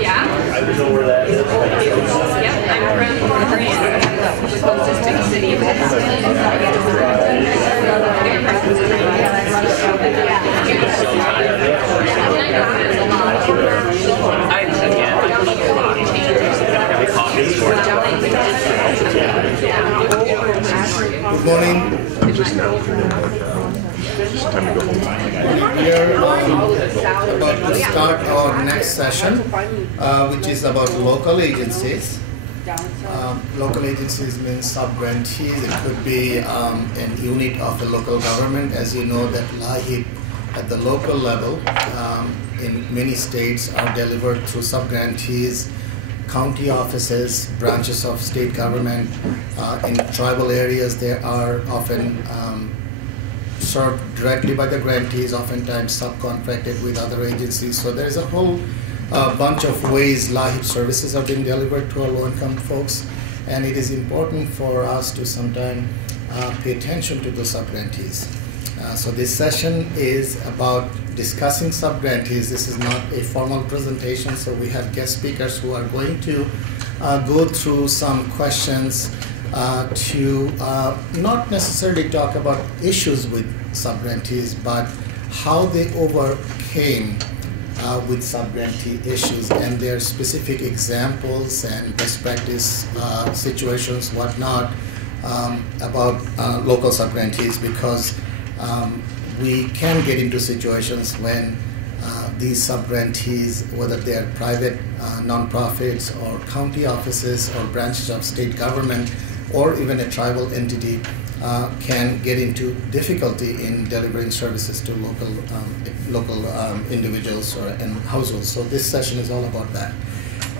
Yeah. I don't know where that is. Yep, I'm from Grant, the closest big city of Good morning. Just now. It's time to go home. We are about to start our next session, which is about local agencies. Local agencies means sub-grantees. It could be an unit of the local government. As you know, that LAHIP at the local level in many states are delivered through sub-grantees, county offices, branches of state government. In tribal areas, they are often served directly by the grantees, oftentimes subcontracted with other agencies. So there's a whole bunch of ways LAHIP services are being delivered to our low-income folks, and it is important for us to sometimes pay attention to the sub-grantees. So this session is about discussing sub-grantees. This is not a formal presentation, so we have guest speakers who are going to go through some questions to not necessarily talk about issues with sub-grantees, but how they overcame with sub-grantee issues and their specific examples and best practice situations, whatnot, about local sub-grantees, because we can get into situations when these sub-grantees, whether they are private nonprofits or county offices or branches of state government or even a tribal entity, can get into difficulty in delivering services to local individuals and households. So this session is all about that.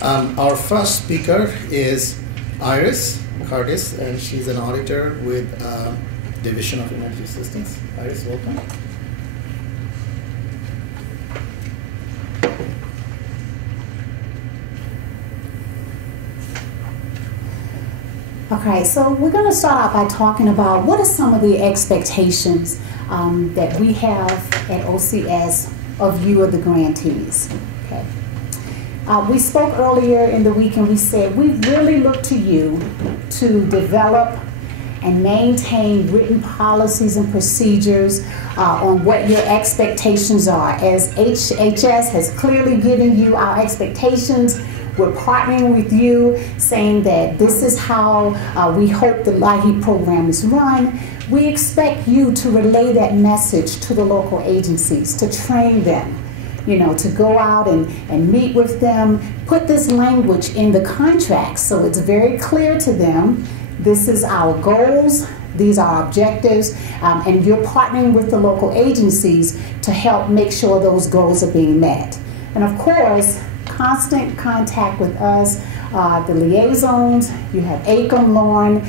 Our first speaker is Iris Curtis, and she's an auditor with Division of Emergency Assistance. Iris, welcome. Okay, so we're going to start out by talking about what are some of the expectations that we have at OCS of you of the grantees. Okay. We spoke earlier in the week and we said we really look to you to develop and maintain written policies and procedures on what your expectations are. As HHS has clearly given you our expectations, we're partnering with you, saying that this is how we hope the LAHIP program is run. We expect you to relay that message to the local agencies, to train them, you know, to go out and meet with them, put this language in the contracts so it's very clear to them. This is our goals, these are our objectives, and you're partnering with the local agencies to help make sure those goals are being met. And of course, constant contact with us, the liaisons. You have Acom, Lauren,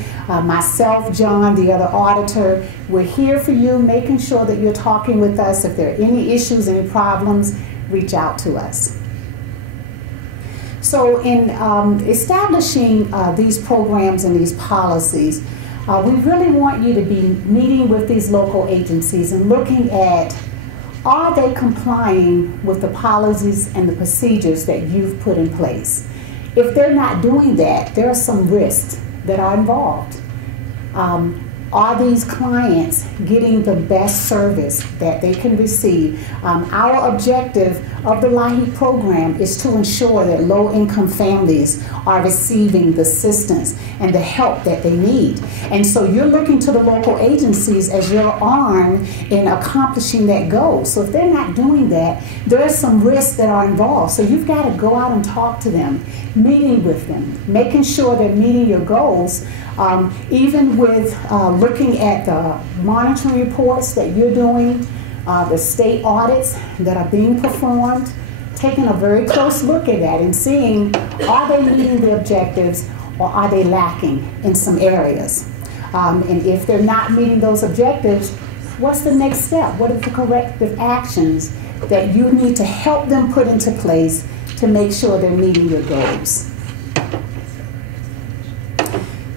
myself, John, the other auditor. We're here for you, making sure that you're talking with us. If there are any issues, any problems, reach out to us. So in establishing these programs and these policies, we really want you to be meeting with these local agencies and looking at, are they complying with the policies and the procedures that you've put in place? If they're not doing that, there are some risks that are involved. Are these clients getting the best service that they can receive? Our objective of the LAHIP program is to ensure that low-income families are receiving the assistance and the help that they need. And so you're looking to the local agencies as your arm in accomplishing that goal. So if they're not doing that, there are some risks that are involved. So you've got to go out and talk to them, meeting with them, making sure they're meeting your goals. Even with looking at the monitoring reports that you're doing, the state audits that are being performed, taking a very close look at that and seeing, are they meeting the objectives or are they lacking in some areas? And if they're not meeting those objectives, what's the next step? What are the corrective actions that you need to help them put into place to make sure they're meeting your goals?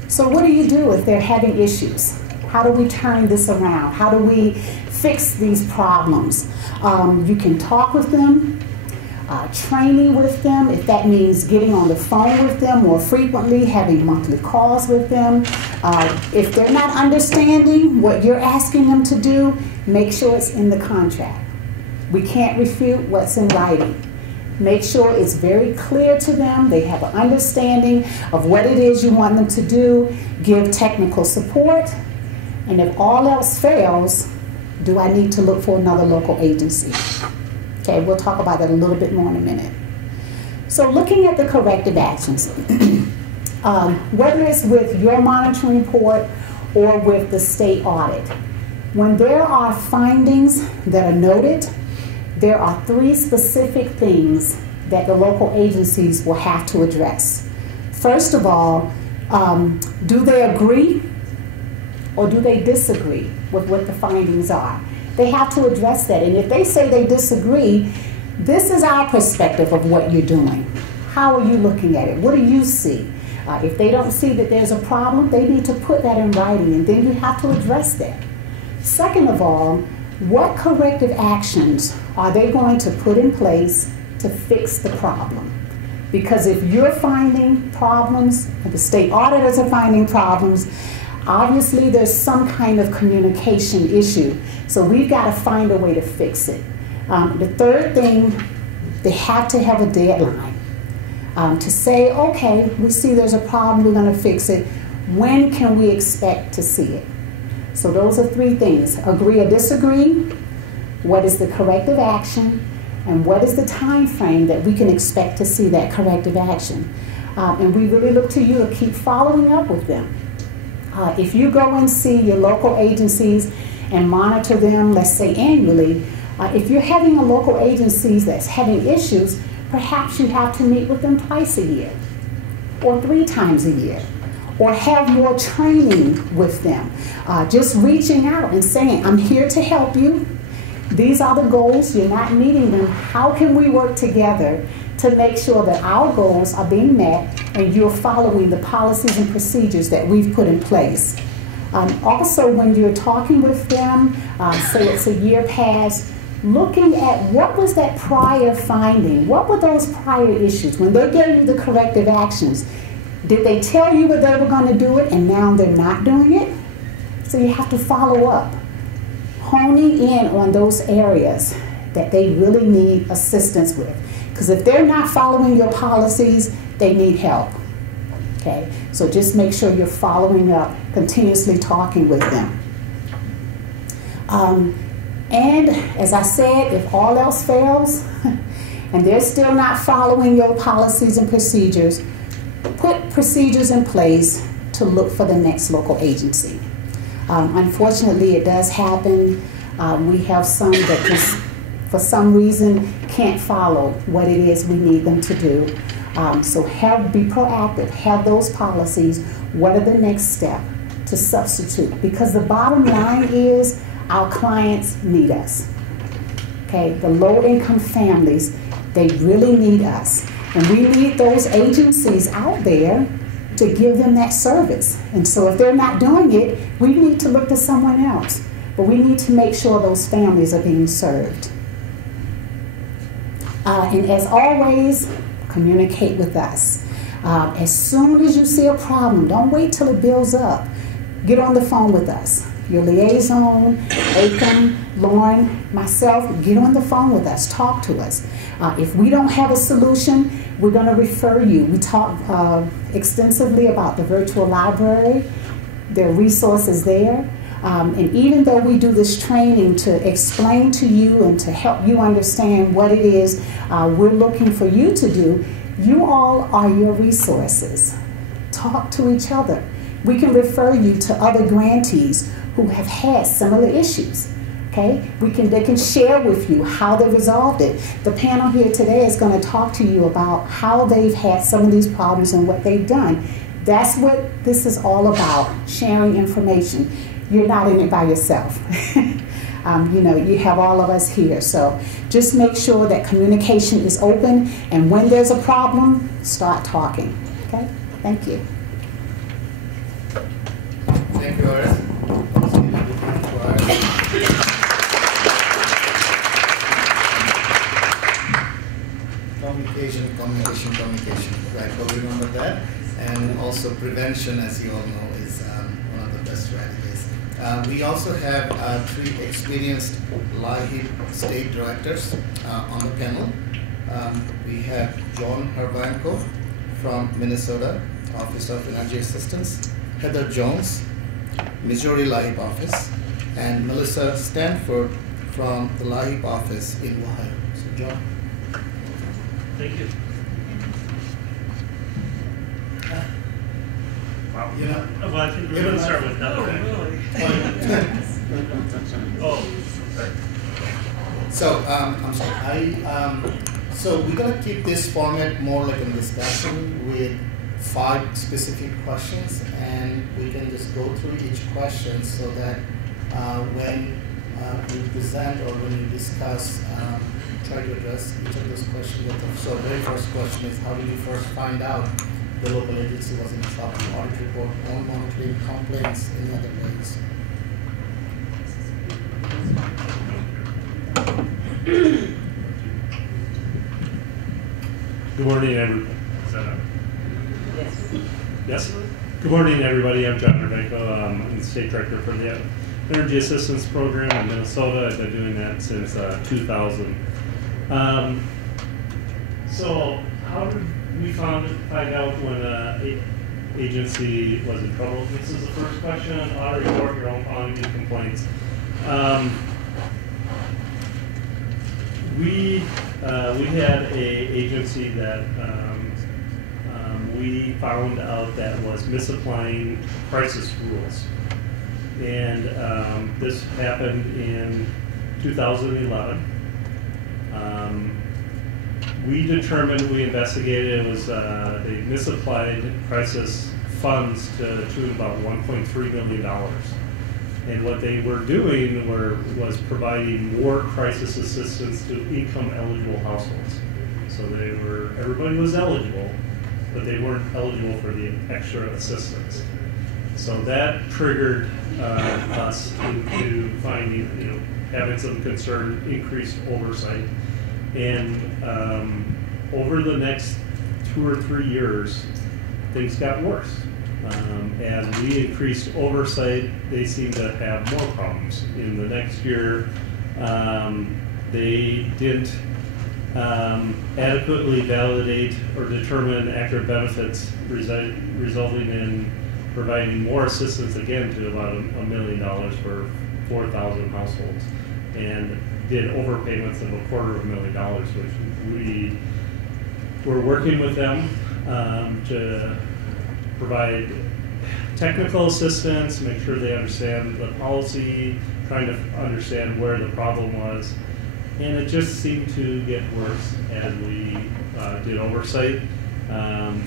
So what do you do if they're having issues? How do we turn this around? How do we fix these problems? You can talk with them. training with them, if that means getting on the phone with them more frequently, having monthly calls with them. If they're not understanding what you're asking them to do, make sure it's in the contract. We can't refute what's in writing. Make sure it's very clear to them. They have an understanding of what it is you want them to do. Give technical support. And if all else fails, do I need to look for another local agency? Okay, we'll talk about that a little bit more in a minute. So looking at the corrective actions, whether it's with your monitoring report or with the state audit, when there are findings that are noted, there are 3 specific things that the local agencies will have to address. First of all, do they agree or do they disagree with what the findings are? They have to address that. And if they say they disagree, this is our perspective of what you're doing. How are you looking at it? What do you see? If they don't see that there's a problem, they need to put that in writing, and then you have to address that. Second of all, what corrective actions are they going to put in place to fix the problem? Because if you're finding problems, and the state auditors are finding problems, obviously there's some kind of communication issue. So we've got to find a way to fix it. The third thing, they have to have a deadline to say, okay, we see there's a problem, we're going to fix it. When can we expect to see it? So those are 3 things: agree or disagree, what is the corrective action, and what is the time frame that we can expect to see that corrective action. And we really look to you to keep following up with them. If you go and see your local agencies and monitor them, let's say annually, if you're having a local agency that's having issues, perhaps you have to meet with them twice a year or 3 times a year, or have more training with them. Just reaching out and saying, I'm here to help you. These are the goals. You're not meeting them. How can we work together to make sure that our goals are being met and you're following the policies and procedures that we've put in place? Also, when you're talking with them, say it's a year past, looking at what was that prior finding? What were those prior issues? When they gave you the corrective actions, did they tell you that they were going to do it and now they're not doing it? So you have to follow up, honing in on those areas that they really need assistance with. Because if they're not following your policies, they need help. Okay? So just make sure you're following up, continuously talking with them. And as I said, if all else fails and they're still not following your policies and procedures, put procedures in place to look for the next local agency. Unfortunately, it does happen. We have some that just, for some reason, can't follow what it is we need them to do. So be proactive, have those policies. What are the next step to substitute? Because the bottom line is our clients need us. Okay, the low-income families, they really need us. And we need those agencies out there to give them that service. And so if they're not doing it, we need to look to someone else. But we need to make sure those families are being served. And as always, communicate with us. As soon as you see a problem, don't wait till it builds up. Get on the phone with us. Your liaison, Acom, Lauren, myself, get on the phone with us, talk to us. If we don't have a solution, we're going to refer you. We talk extensively about the virtual library. There are resources there. And even though we do this training to explain to you and to help you understand what it is we're looking for you to do, you all are your resources. Talk to each other. We can refer you to other grantees who have had similar issues. Okay? They can share with you how they resolved it. The panel here today is going to talk to you about how they've had some of these problems and what they've done. That's what this is all about, sharing information. You're not in it by yourself. You know, you have all of us here. So just make sure that communication is open, and when there's a problem, start talking. Okay? Thank you. Thank you, Iris. communication, right? But remember that. And also prevention, as you all know, is one of the best strategies. We also have 3 experienced LIHEAP state directors on the panel. We have John Hervanko from Minnesota, Office of Energy Assistance, Heather Jones, Missouri LIHEAP office, and Melissa Stanford from the LIHEAP office in Ohio. So, John. Thank you. Wow. You know, Well, I think we're going to start with that. Oh, sorry. So, I'm sorry. So we're gonna keep this format more like a discussion with 5 specific questions, and we can just go through each question so that when we present or when we discuss, try to address each of those questions. So the very first question is, how did you first find out the local agency was in trouble? Audit report, own monitoring, complaints, any other ways? Good morning, everybody. Yes. Good morning, everybody. I'm John Hervanko. I'm the state director for the Energy Assistance Program in Minnesota. I've been doing that since 2000. So, how did we find out when an agency was in trouble? This is the first question. Audit report your own quantity complaints. We had an agency that we found out that was misapplying crisis rules. And this happened in 2011. We investigated, it was, they misapplied crisis funds to about $1.3 million. And what they were doing was providing more crisis assistance to income eligible households. So everybody was eligible, but they weren't eligible for the extra assistance. So that triggered us into finding, having some concern, increased oversight. And over the next 2 or 3 years, things got worse. As we increased oversight, they seemed to have more problems. In the next year, they didn't adequately validate or determine accurate benefits, resulting in providing more assistance again to about $1 million for 4,000 households, and did overpayments of $250,000, which we were working with them to provide technical assistance, make sure they understand the policy, trying to understand where the problem was. And it just seemed to get worse as we did oversight.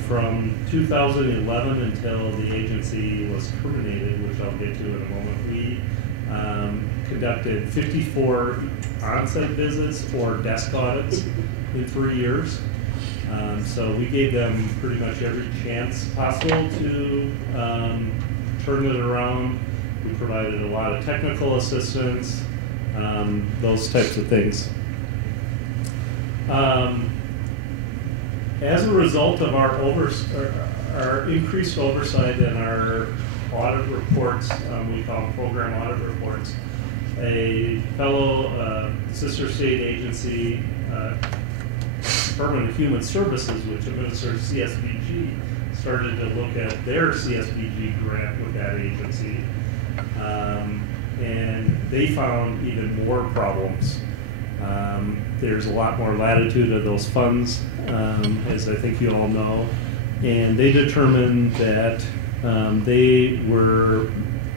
From 2011 until the agency was terminated, which I'll get to in a moment, we conducted 54 on-site visits or desk audits in 3 years. So we gave them pretty much every chance possible to turn it around. We provided a lot of technical assistance, those types of things. As a result of our increased oversight and our audit reports, we call them program audit reports, a fellow sister state agency, Department of Human Services, which administers CSBG, started to look at their CSBG grant with that agency. And they found even more problems. There's a lot more latitude of those funds, as I think you all know. And they determined that they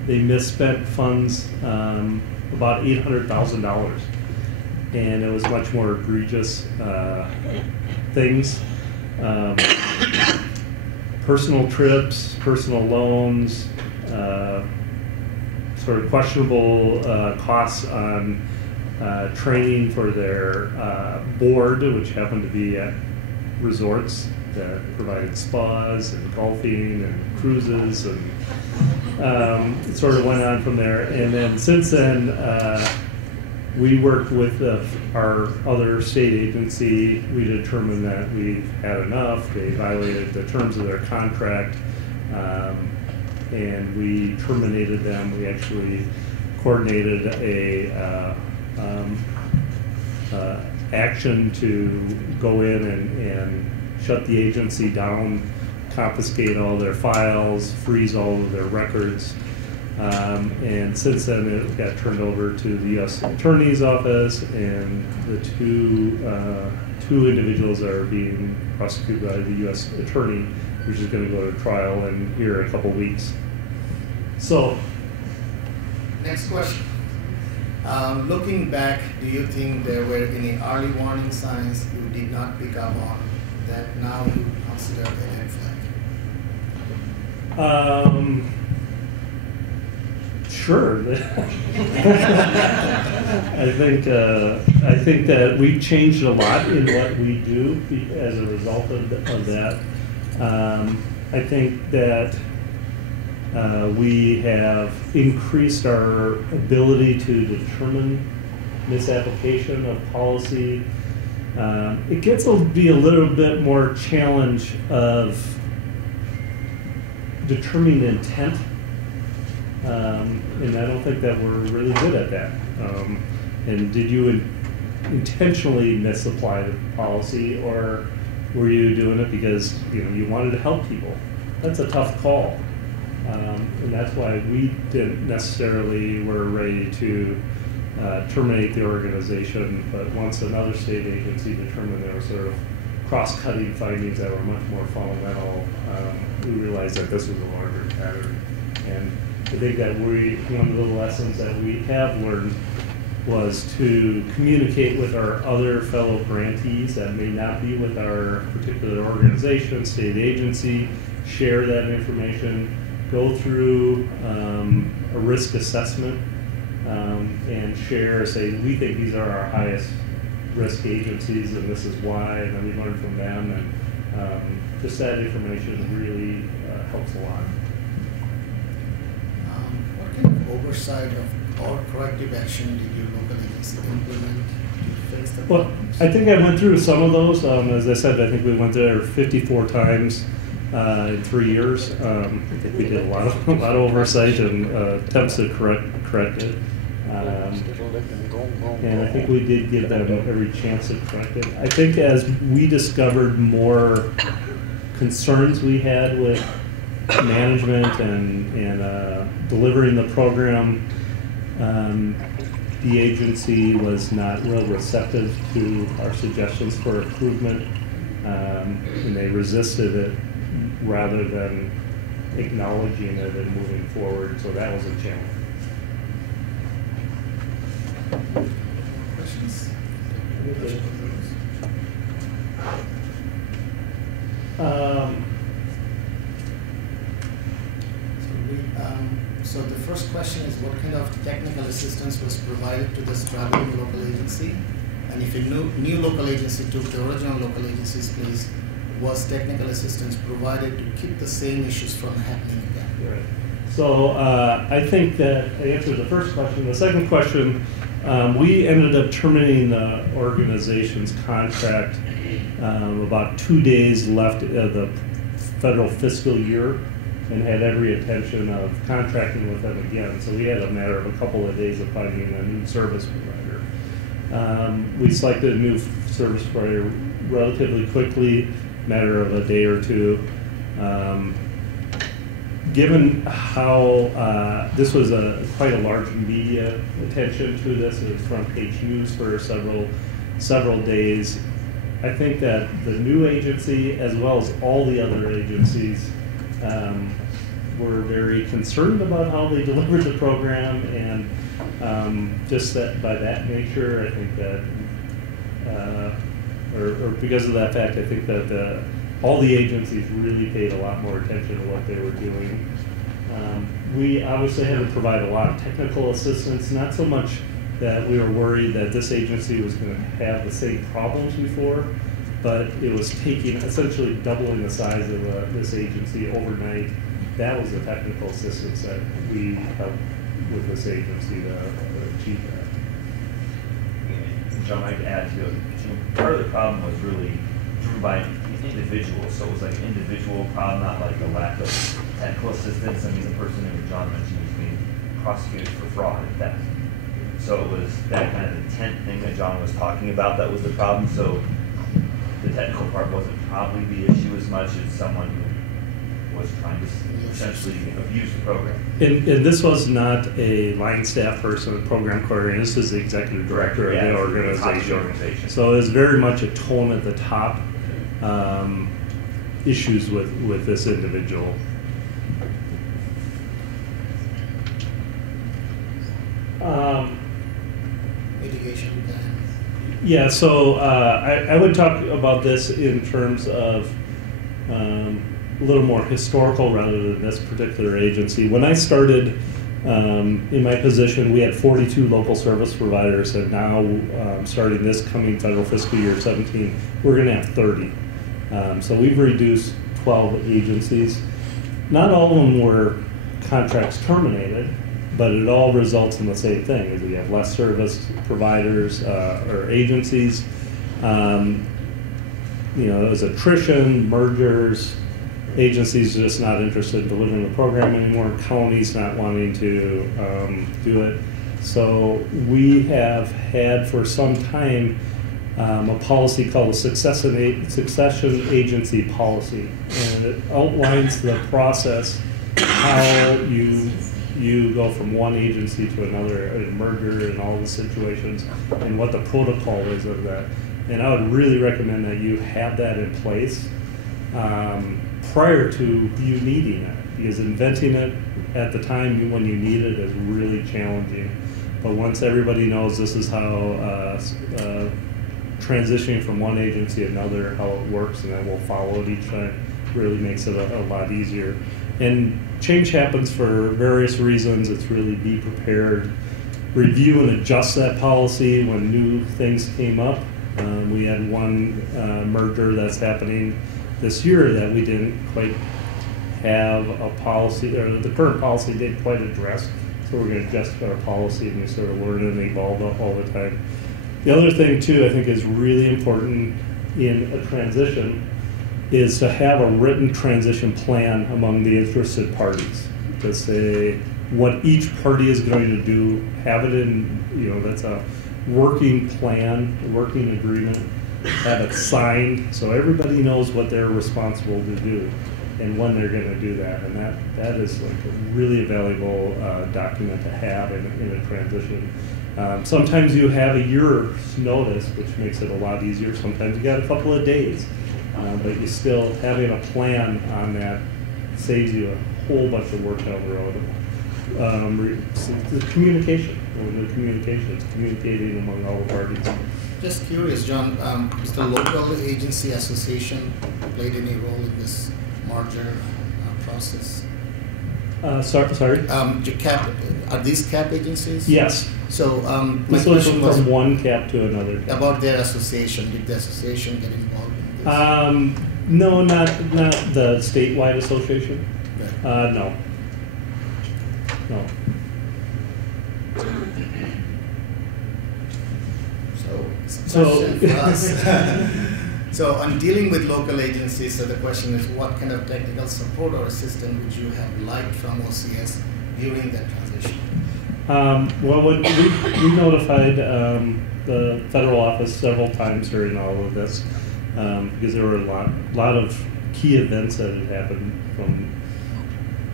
misspent funds about $800,000. And it was much more egregious things. Personal trips, personal loans, sort of questionable costs on training for their board, which happened to be at resorts that provided spas and golfing and cruises, and it sort of went on from there. And then since then, we worked with our other state agency. We determined that we had enough. They violated the terms of their contract, and we terminated them. We actually coordinated a action to go in and shut the agency down, confiscate all their files, freeze all of their records. And since then, it got turned over to the U.S. Attorney's Office, and the two individuals are being prosecuted by the U.S. Attorney, which is going to go to trial in here in a couple weeks. So, Next question. Looking back, do you think there were any early warning signs you did not pick up on that now you consider a red flag? Sure. I think that we've changed a lot in what we do as a result of that. I think that we have increased our ability to determine misapplication of policy. It gets to be a little bit more challenge of determining intent. And I don't think that we're really good at that. And did you intentionally misapply the policy, or were you doing it because you wanted to help people? That's a tough call, and that's why we didn't necessarily were ready to terminate the organization. But once another state agency determined there were sort of cross-cutting findings that were much more fundamental, we realized that this was a larger pattern. And I think that one of the lessons that we have learned was to communicate with our other fellow grantees that may not be with our particular organization, state agency, share that information, go through a risk assessment, and share, say, we think these are our highest risk agencies and this is why, and then we learn from them, and just that information really helps a lot. Oversight of or corrective action did your local agency implement to fix the Well, problems? I think I went through some of those. As I said, I think we went there 54 times in 3 years. I think we did a lot of oversight and attempts to correct it. And I think we did give them every chance to correct it. I think as we discovered more concerns we had with management and delivering the program, the agency was not real receptive to our suggestions for improvement, and they resisted it rather than acknowledging it and moving forward. So that was a challenge. Questions? So the first question is, what kind of technical assistance was provided to the struggling local agency? And if a new local agency took the original local agency's place, was technical assistance provided to keep the same issues from happening again? Right. So I think that I answered the first question. The second question, we ended up terminating the organization's contract about 2 days left of the federal fiscal year, and had every intention of contracting with them again. So we had a matter of a couple of days of finding a new service provider. We selected a new service provider relatively quickly, matter of a day or two. Given how this was quite a large media attention to this, it was front page news for several days. I think that the new agency, as well as all the other agencies, were very concerned about how they delivered the program, and just that by that nature, I think that, or because of that fact, I think that all the agencies really paid a lot more attention to what they were doing. We obviously had to provide a lot of technical assistance, not so much that we were worried that this agency was going to have the same problems before, but it was taking, essentially doubling the size of this agency overnight. That was the technical assistance that we helped with this agency to achieve that. John, I'd add to it. Part of the problem was really driven by individuals, so it was like an individual problem, not like a lack of technical assistance. I mean, the person who John mentioned was being prosecuted for fraud at theft. So it was that kind of intent thing that John was talking about that was the problem. So the technical part wasn't probably the issue as much as someone who was trying to essentially abuse the program. And this was not a line staff person, a program coordinator. This is the executive director of the organization. So it's very much a tone at the top. Issues with this individual. Mitigation plan. Yeah, so I would talk about this in terms of a little more historical rather than this particular agency. When I started in my position, we had 42 local service providers, and now starting this coming federal fiscal year 17, we're going to have 30. So we've reduced 12 agencies. Not all of them were contracts terminated, but it all results in the same thing, is we have less service providers or agencies. There's attrition, mergers, agencies just not interested in delivering the program anymore, counties not wanting to do it. So we have had for some time a policy called the succession agency policy, and it outlines the process how you go from one agency to another, a merger and all the situations, and what the protocol is of that. And I would really recommend that you have that in place prior to you needing it, because inventing it at the time when you need it is really challenging. But once everybody knows this is how transitioning from one agency to another, how it works, and then we'll follow it each time, really makes it a lot easier. And change happens for various reasons. It's really be prepared, review and adjust that policy when new things came up. We had one merger that's happening this year that we didn't quite have a policy, or the current policy didn't quite address, so we're going to adjust our policy, and we sort of learn and evolve all the time. The other thing, too, I think is really important in a transition is to have a written transition plan among the interested parties, to say what each party is going to do, have it in, that's a working plan, a working agreement, have it signed so everybody knows what they're responsible to do and when they're going to do that. And that is like a really valuable document to have in a transition. Sometimes you have a year's notice, which makes it a lot easier. Sometimes you got a couple of days. But you still, having a plan on that saves you a whole bunch of work down the road. The communication, it's communicating among all the parties. Just curious, John, is the local agency association played any role in this merger process? Sorry? Are these CAP agencies? Yes. So my this was question was from one CAP to another CAP. About their association. Did the association get involved in this? No, not the statewide association. Right. No. So for us. So on dealing with local agencies, so the question is, what kind of technical support or assistance would you have liked from OCS during that transition? Well, we notified the federal office several times during all of this, because there were a lot of key events that had happened from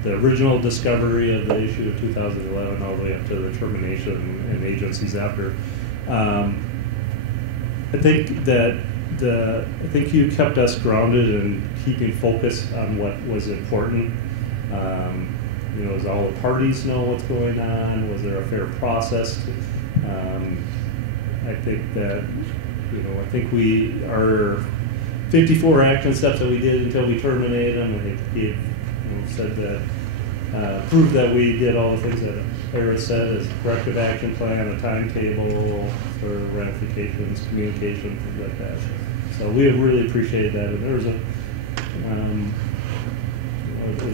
the original discovery of the issue of 2011 all the way up to the termination and agencies after. I think you kept us grounded and keeping focus on what was important. Does all the parties know what's going on? Was there a fair process? I think that, I think our 54 action steps that we did until we terminated them, I think he said that, proved that we did all the things that Ira said, as a corrective action plan, a timetable for ratifications, communication, things like that. So we have really appreciated that, and there was it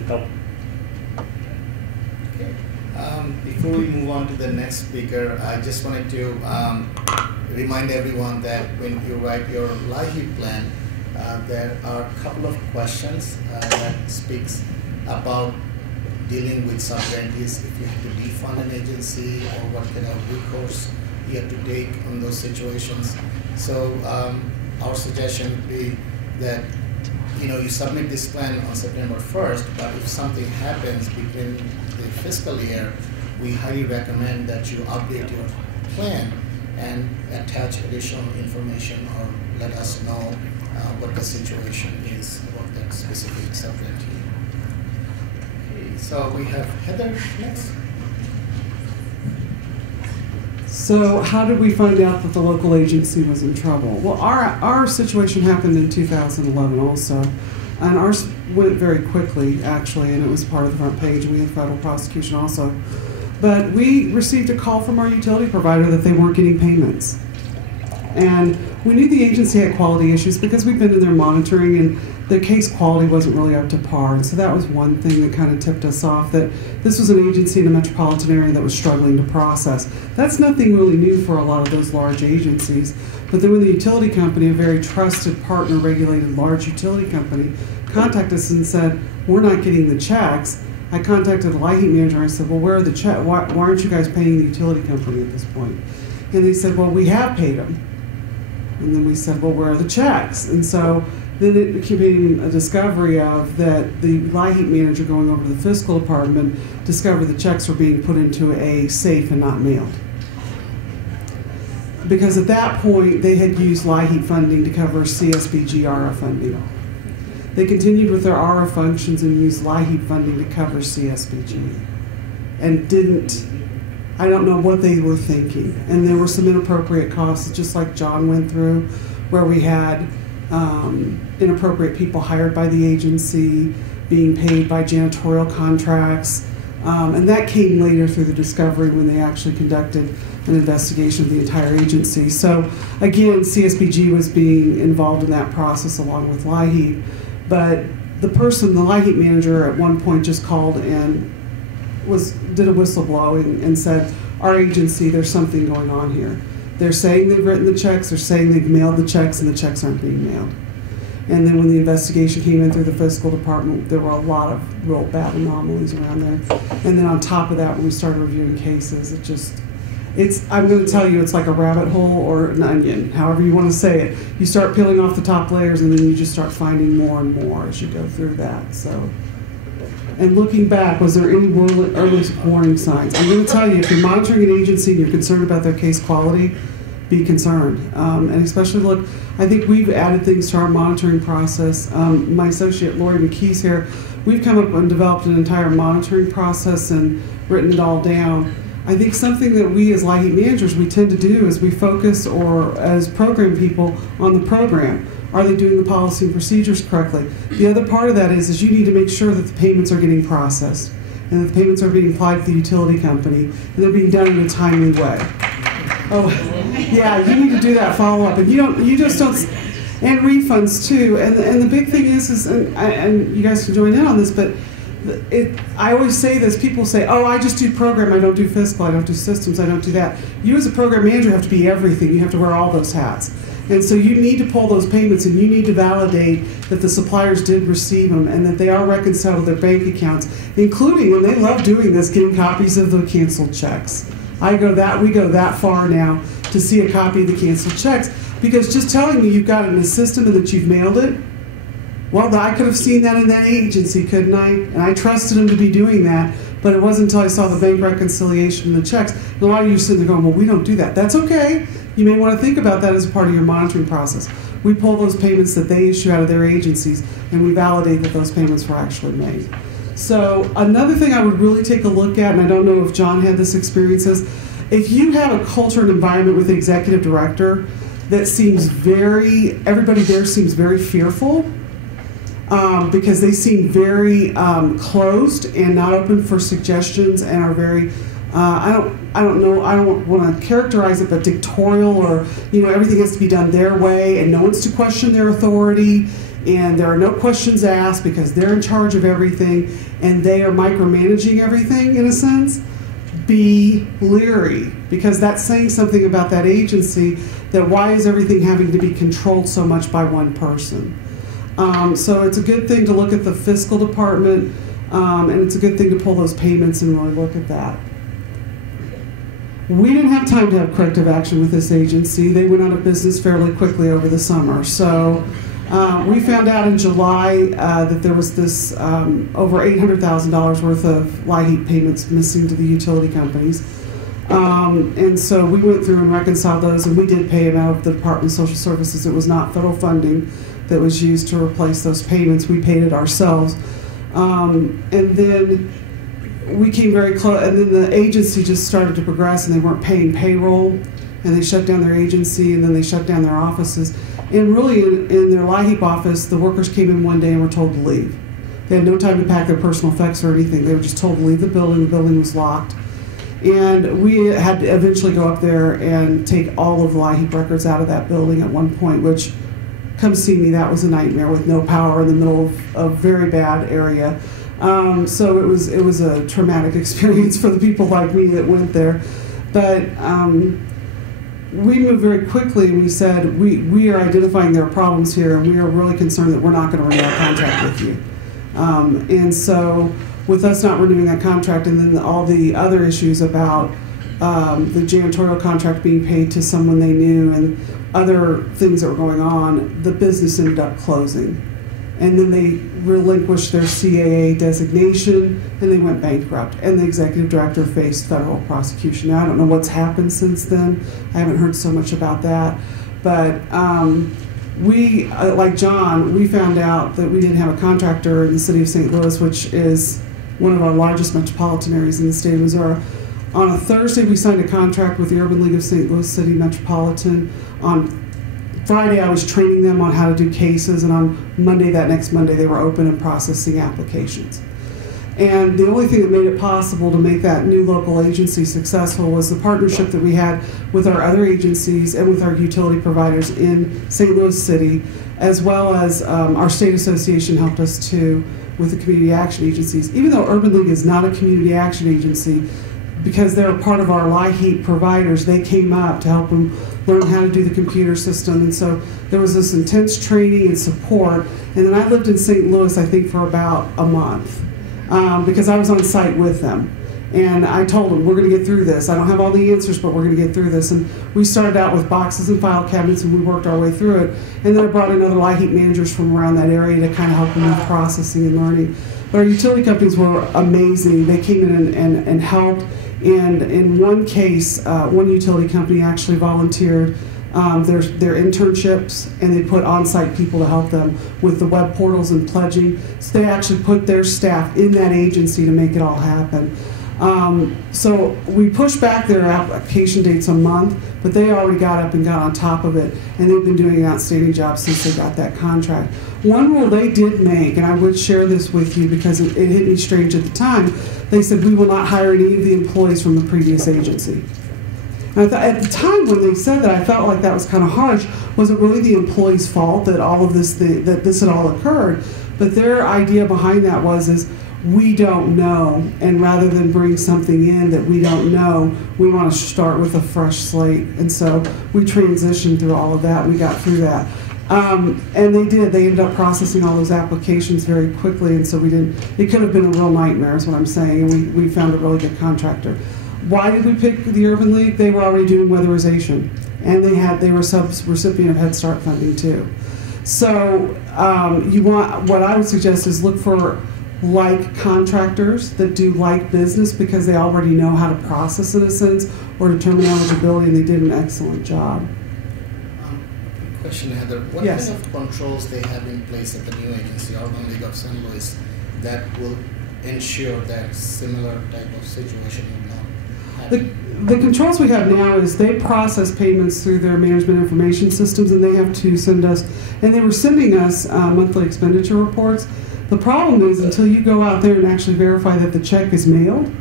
helped. Okay. Before we move on to the next speaker, I just wanted to remind everyone that when you write your LIHEAP plan, there are a couple of questions that speaks about dealing with sub-grantees, if you have to defund an agency or what kind of recourse you have to take on those situations. So our suggestion would be that you submit this plan on September 1st, but if something happens between the fiscal year, we highly recommend that you update your plan and attach additional information or let us know what the situation is about that specific sub-grantee. Okay, so we have Heather next. So how did we find out that the local agency was in trouble? Well, our situation happened in 2011 also, and ours went very quickly, actually, and it was part of the front page. We had federal prosecution also. But we received a call from our utility provider that they weren't getting payments. And we knew the agency had quality issues because we've been in there monitoring, and the case quality wasn't really up to par. And so that was one thing that kind of tipped us off, that this was an agency in a metropolitan area that was struggling to process. That's nothing really new for a lot of those large agencies. But then when the utility company, a very trusted partner, regulated large utility company, contacted us and said, we're not getting the checks, I contacted the LIHEAP manager and I said, well, where are the checks? Why aren't you guys paying the utility company at this point? And they said, well, we have paid them. And then we said, well, where are the checks? And so then it became a discovery of that the LIHEAP manager going over to the fiscal department discovered the checks were being put into a safe and not mailed. Because at that point, they had used LIHEAP funding to cover CSBG ARA funding. They continued with their ARA functions and used LIHEAP funding to cover CSBG. And didn't, I don't know what they were thinking. And there were some inappropriate costs, just like John went through, where we had inappropriate people hired by the agency, being paid by janitorial contracts. And that came later through the discovery when they actually conducted an investigation of the entire agency. So again, CSBG was being involved in that process along with LIHEAP. But the person, the LIHEAP manager, at one point just called and did a whistleblowing and said, our agency, there's something going on here. They're saying they've written the checks, they're saying they've mailed the checks, and the checks aren't being mailed. And then when the investigation came in through the fiscal department, there were a lot of real bad anomalies around there. And then on top of that, when we started reviewing cases, I'm going to tell you, it's like a rabbit hole or an onion, however you want to say it. You start peeling off the top layers, and then you just start finding more and more as you go through that. So, and looking back, was there any early warning signs? I'm going to tell you, if you're monitoring an agency and you're concerned about their case quality, be concerned. And especially look, I think we've added things to our monitoring process. My associate Lori McKee's here. We've come up and developed an entire monitoring process and written it all down. I think something that we as LIHEAP managers, we tend to do is we focus, or as program people, on the program. Are they doing the policy and procedures correctly? The other part of that is you need to make sure that the payments are getting processed and that the payments are being applied to the utility company and they're being done in a timely way. Oh, yeah, you need to do that follow-up. And you just don't, and refunds too. And the big thing is and you guys can join in on this, but I always say this, people say, oh, I just do program, I don't do fiscal, I don't do systems, I don't do that. You as a program manager have to be everything. You have to wear all those hats. And so you need to pull those payments and you need to validate that the suppliers did receive them and that they are reconciled to their bank accounts, including, when they love doing this, getting copies of the canceled checks. We go that far now to see a copy of the canceled checks, because just telling me you've got it in the system and that you've mailed it, well, I could have seen that in that agency, couldn't I? And I trusted them to be doing that, but it wasn't until I saw the bank reconciliation and the checks. And a lot of you are sitting there going, well, we don't do that. That's okay. You may want to think about that as a part of your monitoring process. We pull those payments that they issue out of their agencies, and we validate that those payments were actually made. So another thing I would really take a look at, and I don't know if John had this experience, is if you have a culture and environment with the executive director that seems everybody there seems very fearful, because they seem very closed and not open for suggestions and are very, I don't know, I don't want to characterize it, but dictatorial, or everything has to be done their way and no one's to question their authority and there are no questions asked because they're in charge of everything and they are micromanaging everything in a sense. be leery, because that's saying something about that agency, that why is everything having to be controlled so much by one person. So it's a good thing to look at the fiscal department, and it's a good thing to pull those payments and really look at that. We didn't have time to have corrective action with this agency. They went out of business fairly quickly over the summer. So we found out in July that there was this over $800,000 worth of LIHEAP payments missing to the utility companies. And so we went through and reconciled those, and we did pay them out of the Department of Social Services. It was not federal funding that was used to replace those payments. We paid it ourselves. And then we came very close, and then the agency just started to progress, and they weren't paying payroll, and they shut down their agency, and then they shut down their offices. And really, in their LIHEAP office, the workers came in one day and were told to leave. They had no time to pack their personal effects or anything. They were just told to leave the building. The building was locked. And we had to eventually go up there and take all of the LIHEAP records out of that building at one point, which, come see me, that was a nightmare with no power in the middle of a very bad area. So it was a traumatic experience for the people like me that went there. But we moved very quickly, and we said, we are identifying there are problems here, and we are really concerned that we're not going to renew our contract with you. And so with us not renewing that contract, and then all the other issues about the janitorial contract being paid to someone they knew and other things that were going on, the business ended up closing. And then they relinquished their CAA designation, and they went bankrupt. And the executive director faced federal prosecution. Now, I don't know what's happened since then. I haven't heard so much about that. But we, like John, we found out that we didn't have a contractor in the city of St. Louis, which is one of our largest metropolitan areas in the state of Missouri. On a Thursday, we signed a contract with the Urban League of St. Louis City Metropolitan. On Friday, I was training them on how to do cases, and on Monday, that next Monday, they were open and processing applications. And the only thing that made it possible to make that new local agency successful was the partnership that we had with our other agencies and with our utility providers in St. Louis City, as well as our state association helped us too with the community action agencies. Even though Urban League is not a community action agency, because they're a part of our LIHEAP providers, they came up to help them learn how to do the computer system. And so there was this intense training and support. And then I lived in St. Louis, I think, for about a month because I was on site with them. And I told them, we're going to get through this. I don't have all the answers, but we're going to get through this. And we started out with boxes and file cabinets, and we worked our way through it. And then I brought in other LIHEAP managers from around that area to kind of help them with processing and learning. But our utility companies were amazing. They came in and helped. And in one case, one utility company actually volunteered their internships, and they put on-site people to help them with the web portals and pledging. So they actually put their staff in that agency to make it all happen. So we pushed back their application dates a month, but they already got up and got on top of it, and they've been doing an outstanding job since they got that contract. One rule they did make, and I would share this with you because it hit me strange at the time, they said we will not hire any of the employees from the previous agency. And I thought, at the time when they said that, I felt like that was kind of harsh. Was it really the employee's fault that all of this that this had all occurred? But their idea behind that is we don't know, and rather than bring something in that we don't know, we want to start with a fresh slate. And so we transitioned through all of that, and we got through that. And they did. They ended up processing all those applications very quickly, and so we didn't. It could have been a real nightmare, is what I'm saying, and we found a really good contractor. Why did we pick the Urban League? They were already doing weatherization, and they were recipient of Head Start funding too. So what I would suggest is look for like contractors that do like business because they already know how to process in a sense or determine eligibility, and they did an excellent job. Question, Heather. What Yes. kind of controls they have in place at the new agency, Urban League of St. Louis, that will ensure that similar type of situation will not happen? The controls we have now is they process payments through their management information systems, and they have to send us, and they were sending us monthly expenditure reports. The problem is until you go out there and actually verify that the check is mailed,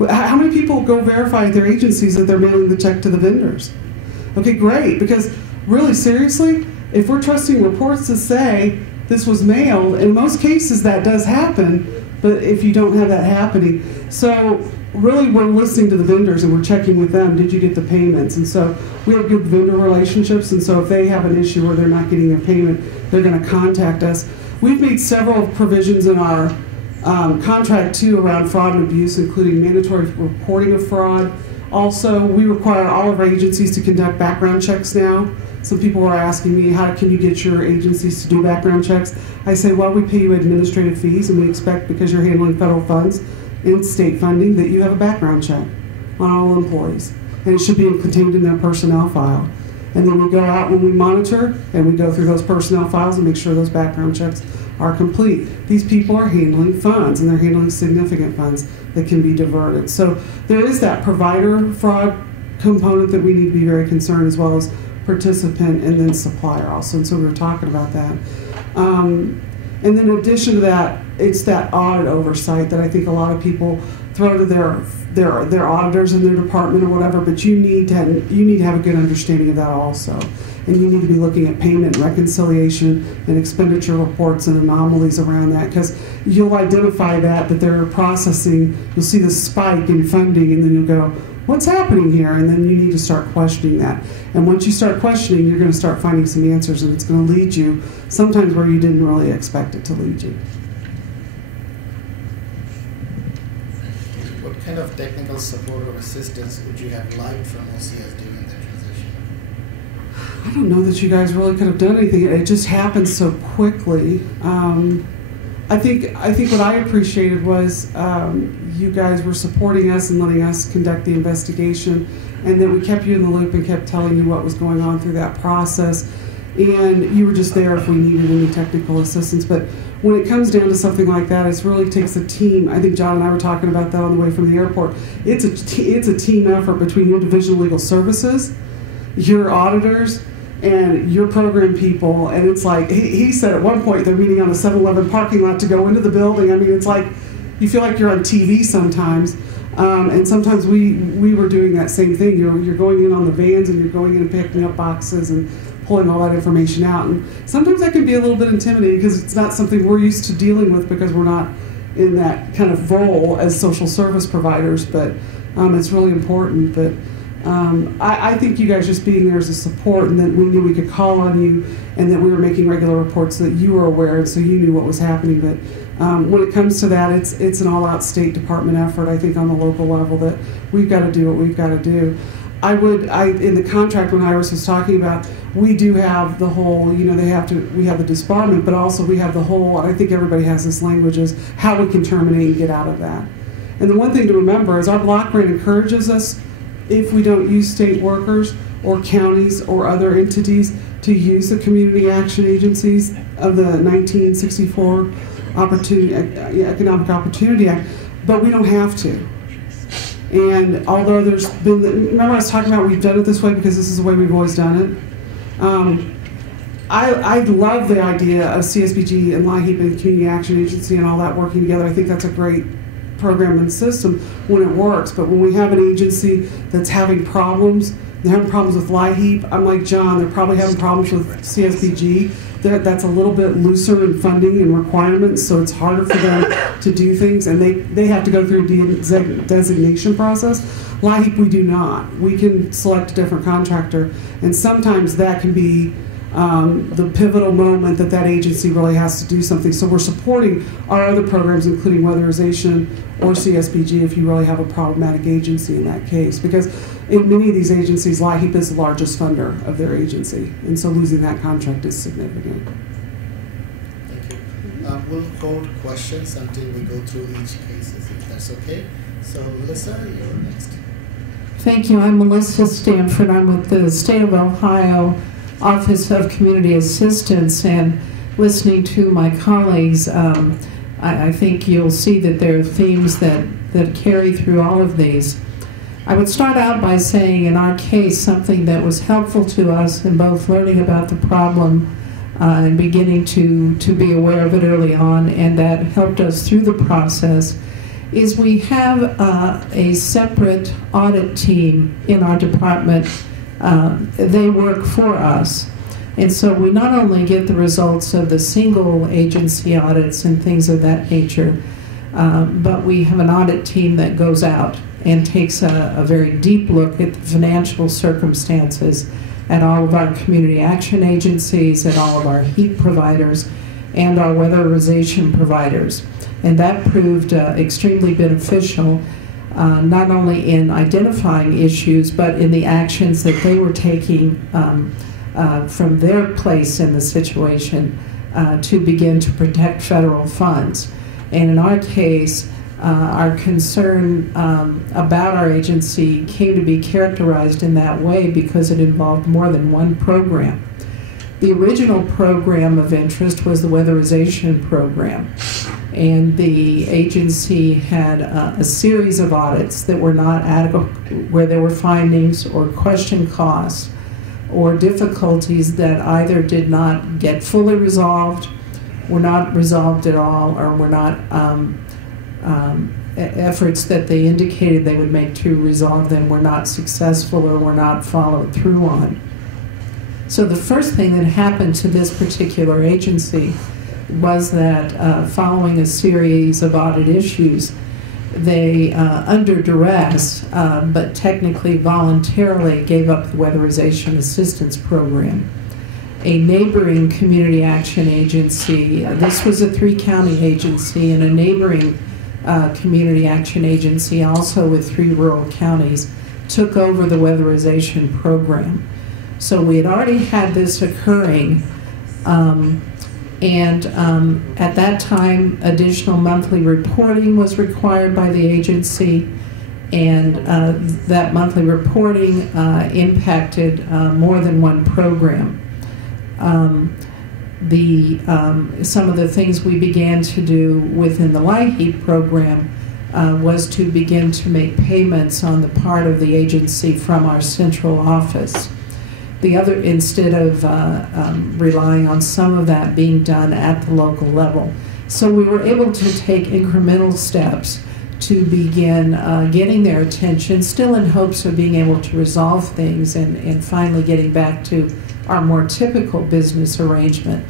how many people go verify at their agencies that they're mailing the check to the vendors? Okay, great, because really seriously, if we're trusting reports to say this was mailed, in most cases that does happen, but if you don't have that happening. So really we're listening to the vendors and we're checking with them, did you get the payments? And so we have good vendor relationships, and so if they have an issue where they're not getting their payment, they're going to contact us. We've made several provisions in our contract too around fraud and abuse, including mandatory reporting of fraud. Also, we require all of our agencies to conduct background checks now. Some people are asking me, how can you get your agencies to do background checks? I say, well, we pay you administrative fees, and we expect, because you're handling federal funds and state funding, that you have a background check on all employees. And it should be contained in their personnel file. And then we go out when we monitor, and we go through those personnel files and make sure those background checks are complete. These people are handling funds, and they're handling significant funds that can be diverted. So there is that provider fraud component that we need to be very concerned, as well as participant and then supplier also. And so we were talking about that. And then in addition to that, it's that audit oversight that I think a lot of people throw to their auditors in their department or whatever, but you need to have a good understanding of that also. And you need to be looking at payment reconciliation and expenditure reports and anomalies around that, because you'll identify that they're processing, you'll see the spike in funding, and then you'll go, what's happening here? And then you need to start questioning that. And once you start questioning, you're going to start finding some answers, and it's going to lead you sometimes where you didn't really expect it to lead you. What kind of technical support or assistance would you have liked from OCS during that transition? I don't know that you guys really could have done anything. It just happened so quickly. I think what I appreciated was you guys were supporting us and letting us conduct the investigation, and that we kept you in the loop and kept telling you what was going on through that process. And you were just there if we needed any technical assistance. But when it comes down to something like that, it really takes a team. I think John and I were talking about that on the way from the airport. It's a team effort between your Division of Legal Services, your auditors, and your program people. And it's like, he said at one point they're meeting on a 7-Eleven parking lot to go into the building. I mean, it's like, you feel like you're on TV sometimes. And sometimes we were doing that same thing. You're going in on the vans, and you're going in and picking up boxes and pulling all that information out. And sometimes that can be a little bit intimidating, because it's not something we're used to dealing with, because we're not in that kind of role as social service providers. But it's really important. But I think you guys just being there as a support, and that we knew we could call on you, and that we were making regular reports so that you were aware, and so you knew what was happening. But when it comes to that, it's an all-out State Department effort, I think, on the local level, that we've got to do what we've got to do. In the contract, when Iris was talking about, we do have the whole, we have the disbarment, but also we have the whole, I think everybody has this language, is how we can terminate and get out of that. And the one thing to remember is our block grant encourages us, if we don't use state workers or counties or other entities, to use the community action agencies of the 1964 Economic Opportunity Act, but we don't have to. And although there's been, remember I was talking about we've done it this way because this is the way we've always done it. I love the idea of CSBG and LIHEAP and Community Action Agency and all that working together. I think that's a great program and system when it works. But when we have an agency that's having problems, they're having problems with LIHEAP, I'm like John, they're probably having problems with CSBG. That's a little bit looser in funding and requirements, so it's harder for them to do things, and they have to go through a designation process. LIHEAP, we do not. We can select a different contractor, and sometimes that can be the pivotal moment that agency really has to do something. So we're supporting our other programs, including weatherization or CSBG, if you really have a problematic agency in that case. Because in many of these agencies, LIHEAP is the largest funder of their agency, and so losing that contract is significant. Thank you. We'll hold questions until we go through each case, if that's okay. So, Melissa, you're next. Thank you. I'm Melissa Stanford. I'm with the State of Ohio Office of Community Assistance, and listening to my colleagues, I think you'll see that there are themes that carry through all of these. I would start out by saying, in our case, something that was helpful to us in both learning about the problem and beginning to be aware of it early on, and that helped us through the process, is we have a separate audit team in our department. They work for us. And so we not only get the results of the single agency audits and things of that nature, But we have an audit team that goes out and takes a very deep look at the financial circumstances at all of our community action agencies, at all of our heat providers, and our weatherization providers. And that proved extremely beneficial, not only in identifying issues, but in the actions that they were taking from their place in the situation to begin to protect federal funds. And in our case, our concern about our agency came to be characterized in that way because it involved more than one program. The original program of interest was the weatherization program, and the agency had a series of audits that were not adequate, where there were findings or question costs or difficulties that either did not get fully resolved, were not resolved at all, or were not efforts that they indicated they would make to resolve them were not successful or were not followed through on. So the first thing that happened to this particular agency was that following a series of audit issues, they, under duress, but technically voluntarily, gave up the Weatherization Assistance Program. A neighboring community action agency, this was a 3-county agency, and a neighboring community action agency, also with 3 rural counties, took over the weatherization program. So we had already had this occurring, and at that time, additional monthly reporting was required by the agency, and that monthly reporting impacted more than one program. Some of the things we began to do within the LIHEAP program was to begin to make payments on the part of the agency from our central office. The other, instead of relying on some of that being done at the local level. So we were able to take incremental steps to begin getting their attention, still in hopes of being able to resolve things and finally getting back to our more typical business arrangement.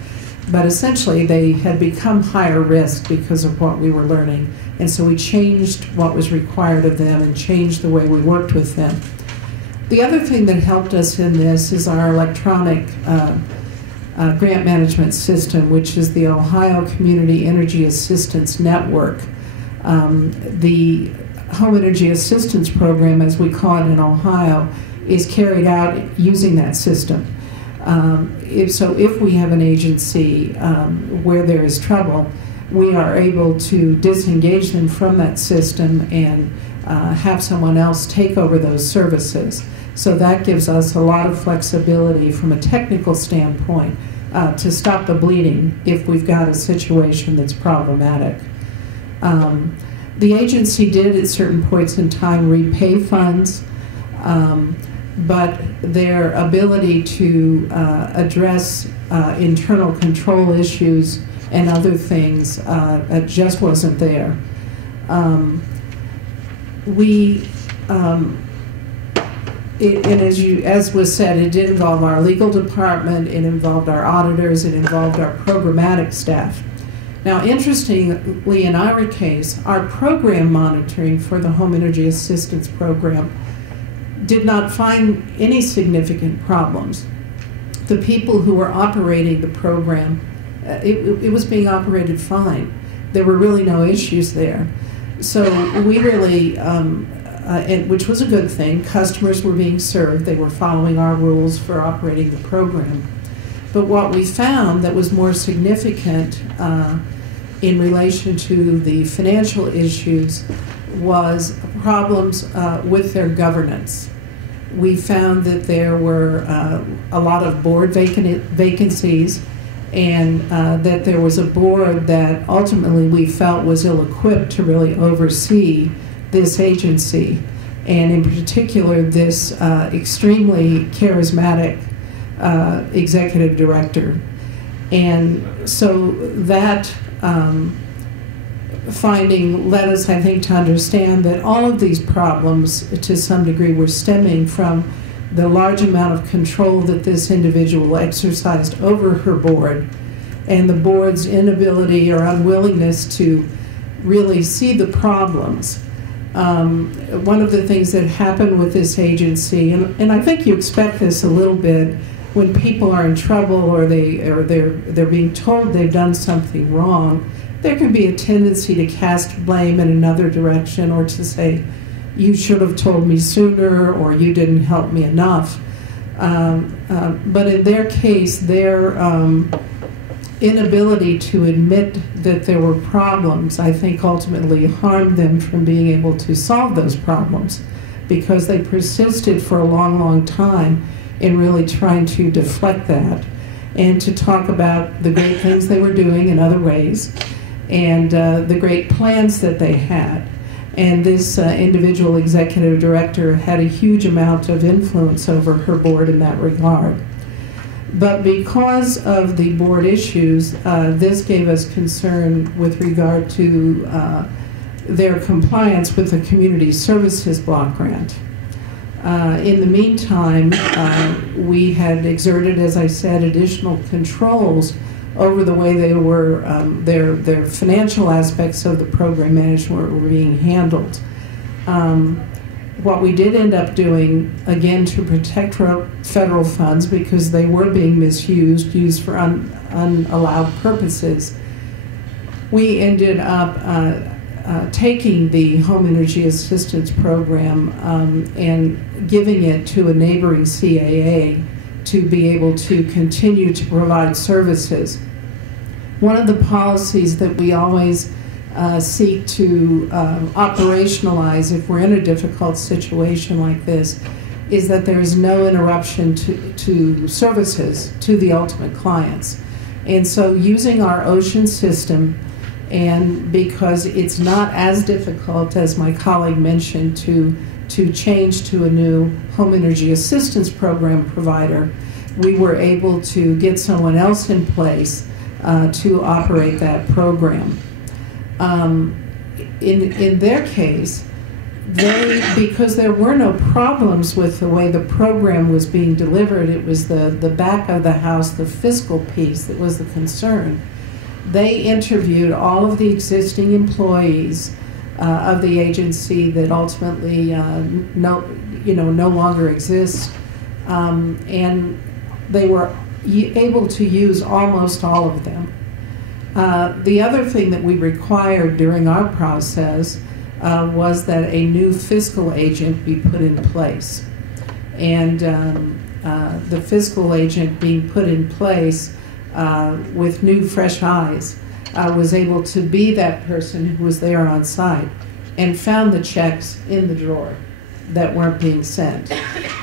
But essentially they had become higher risk because of what we were learning. And so we changed what was required of them and changed the way we worked with them. The other thing that helped us in this is our electronic grant management system, which is the Ohio Community Energy Assistance Network. The Home Energy Assistance Program, as we call it in Ohio, is carried out using that system. If we have an agency where there is trouble, we are able to disengage them from that system and have someone else take over those services. So that gives us a lot of flexibility from a technical standpoint to stop the bleeding if we've got a situation that's problematic. The agency did at certain points in time repay funds, but their ability to address internal control issues and other things just wasn't there. As was said, it did involve our legal department, it involved our auditors, it involved our programmatic staff. Now, interestingly, in our case, our program monitoring for the Home Energy Assistance Program did not find any significant problems. The people who were operating the program, it was being operated fine. There were really no issues there. So we really, which was a good thing, customers were being served. They were following our rules for operating the program. But what we found that was more significant in relation to the financial issues was problems with their governance. We found that there were a lot of board vacancies, and that there was a board that ultimately we felt was ill-equipped to really oversee this agency, and in particular this extremely charismatic executive director. And so that finding led us, I think, to understand that all of these problems to some degree were stemming from the large amount of control that this individual exercised over her board, and the board's inability or unwillingness to really see the problems. One of the things that happened with this agency, and I think you expect this a little bit when people are in trouble or they're being told they've done something wrong, there can be a tendency to cast blame in another direction or to say, you should have told me sooner or you didn't help me enough. But in their case, their inability to admit that there were problems, I think ultimately harmed them from being able to solve those problems because they persisted for a long, long time in really trying to deflect that and to talk about the great things they were doing in other ways and the great plans that they had. And this individual executive director had a huge amount of influence over her board in that regard. But because of the board issues, this gave us concern with regard to their compliance with the Community Services Block Grant. In the meantime, we had exerted, as I said, additional controls over the way they were, their financial aspects of the program management were being handled. What we did end up doing, again, to protect federal funds because they were being misused, used for unallowed purposes, we ended up taking the Home Energy Assistance Program and giving it to a neighboring CAA to be able to continue to provide services. One of the policies that we always seek to operationalize if we're in a difficult situation like this is that there is no interruption to services to the ultimate clients. And so using our ocean system, and because it's not as difficult as my colleague mentioned to change to a new home energy assistance program provider, we were able to get someone else in place to operate that program. In their case, because there were no problems with the way the program was being delivered, it was the back of the house, the fiscal piece that was the concern. They interviewed all of the existing employees of the agency that ultimately no longer exist, and they were able to use almost all of them. The other thing that we required during our process was that a new fiscal agent be put in place. And the fiscal agent being put in place with new, fresh eyes was able to be that person who was there on site and found the checks in the drawer that weren't being sent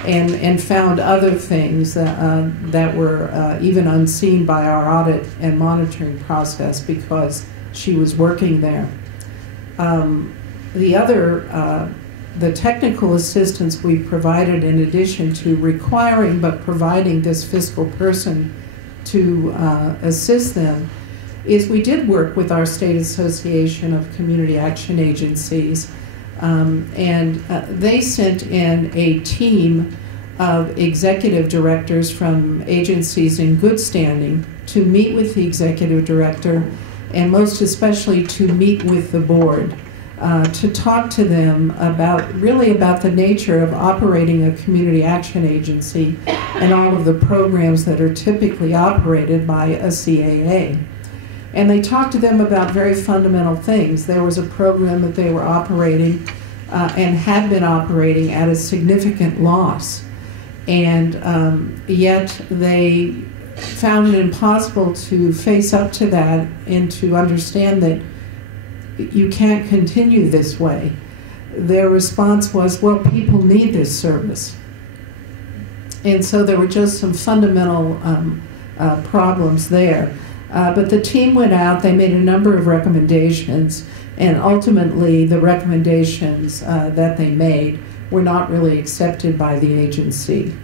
and found other things that were even unseen by our audit and monitoring process because she was working there. The technical assistance we provided in addition to requiring but providing this fiscal person to assist them is we did work with our State Association of Community Action Agencies, and they sent in a team of executive directors from agencies in good standing to meet with the executive director and most especially to meet with the board to talk to them about the nature of operating a community action agency and all of the programs that are typically operated by a CAA. And they talked to them about very fundamental things. There was a program that they were operating and had been operating at a significant loss. And yet they found it impossible to face up to that and to understand that you can't continue this way. Their response was, well, people need this service. And so there were just some fundamental problems there. But the team went out, they made a number of recommendations, and ultimately the recommendations that they made were not really accepted by the agency.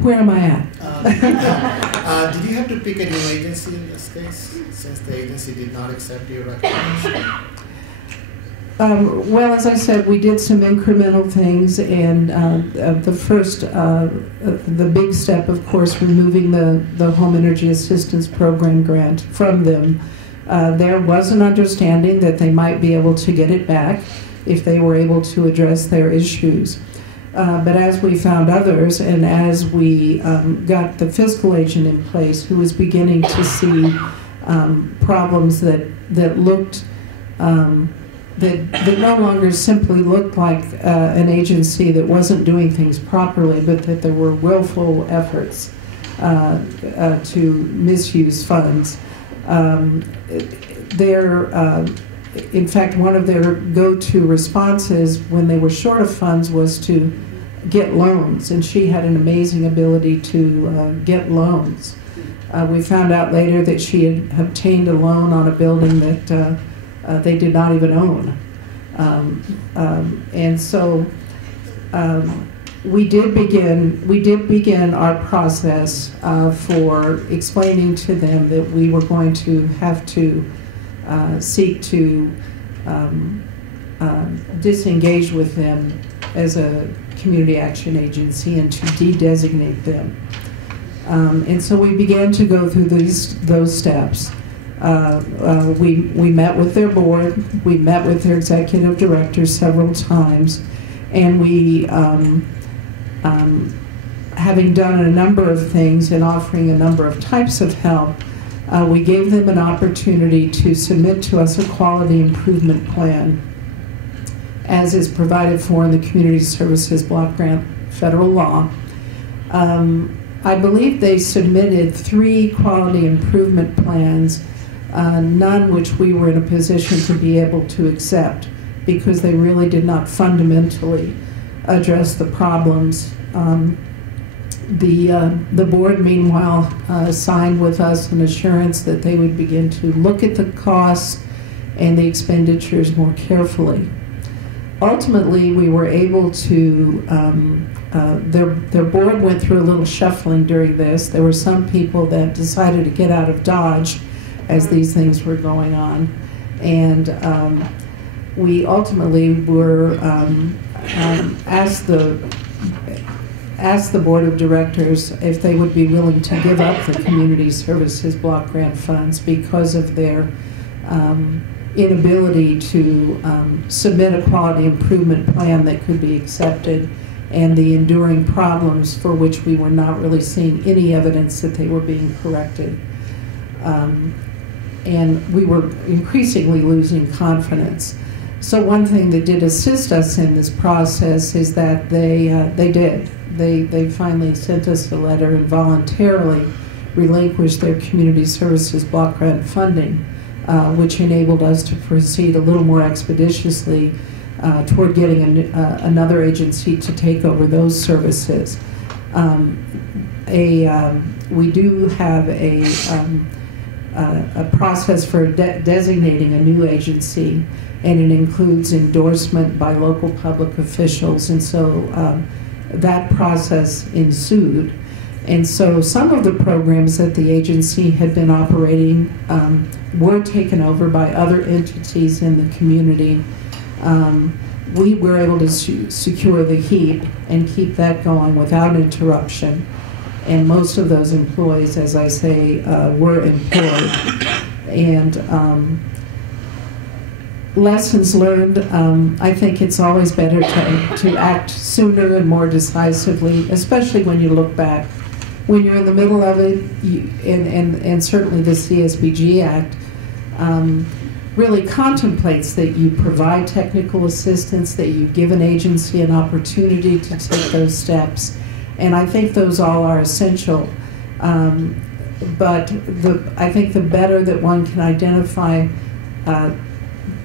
Where am I at? Did you have to pick a new agency in this case, since the agency did not accept your recommendation? Well, as I said, we did some incremental things, and the first, the big step, of course, removing the Home Energy Assistance Program grant from them. There was an understanding that they might be able to get it back if they were able to address their issues. But as we found others, and as we got the fiscal agent in place who was beginning to see problems that looked that no longer simply looked like an agency that wasn't doing things properly, but that there were willful efforts to misuse funds. In fact, one of their go-to responses when they were short of funds was to get loans, and she had an amazing ability to get loans. We found out later that she had obtained a loan on a building that they did not even own. And so we did begin our process for explaining to them that we were going to have to seek to disengage with them as a community action agency and to de-designate them. And so we began to go through those steps. We met with their board, we met with their executive director several times, and we, having done a number of things and offering a number of types of help, we gave them an opportunity to submit to us a quality improvement plan, as is provided for in the Community Services Block Grant federal law. I believe they submitted 3 quality improvement plans, none which we were in a position to be able to accept because they really did not fundamentally address the problems. The board, meanwhile, signed with us an assurance that they would begin to look at the costs and the expenditures more carefully. Ultimately, we were able to, their board went through a little shuffling during this. There were some people that decided to get out of Dodge as these things were going on. And we ultimately were asked the board of directors if they would be willing to give up the Community Services Block Grant funds because of their inability to submit a quality improvement plan that could be accepted and the enduring problems for which we were not really seeing any evidence that they were being corrected. And we were increasingly losing confidence. So one thing that did assist us in this process is that they finally sent us a letter and voluntarily relinquished their Community Services Block Grant funding, which enabled us to proceed a little more expeditiously toward getting another agency to take over those services. We do have a process for designating a new agency, and it includes endorsement by local public officials, and so that process ensued. And so some of the programs that the agency had been operating were taken over by other entities in the community. We were able to secure the HEAP and keep that going without interruption. And most of those employees, as I say, were employed. And lessons learned, I think it's always better to act sooner and more decisively, especially when you look back. When you're in the middle of it, and certainly the CSBG Act really contemplates that you provide technical assistance, that you give an agency an opportunity to take those steps. And I think those all are essential. But I think the better that one can identify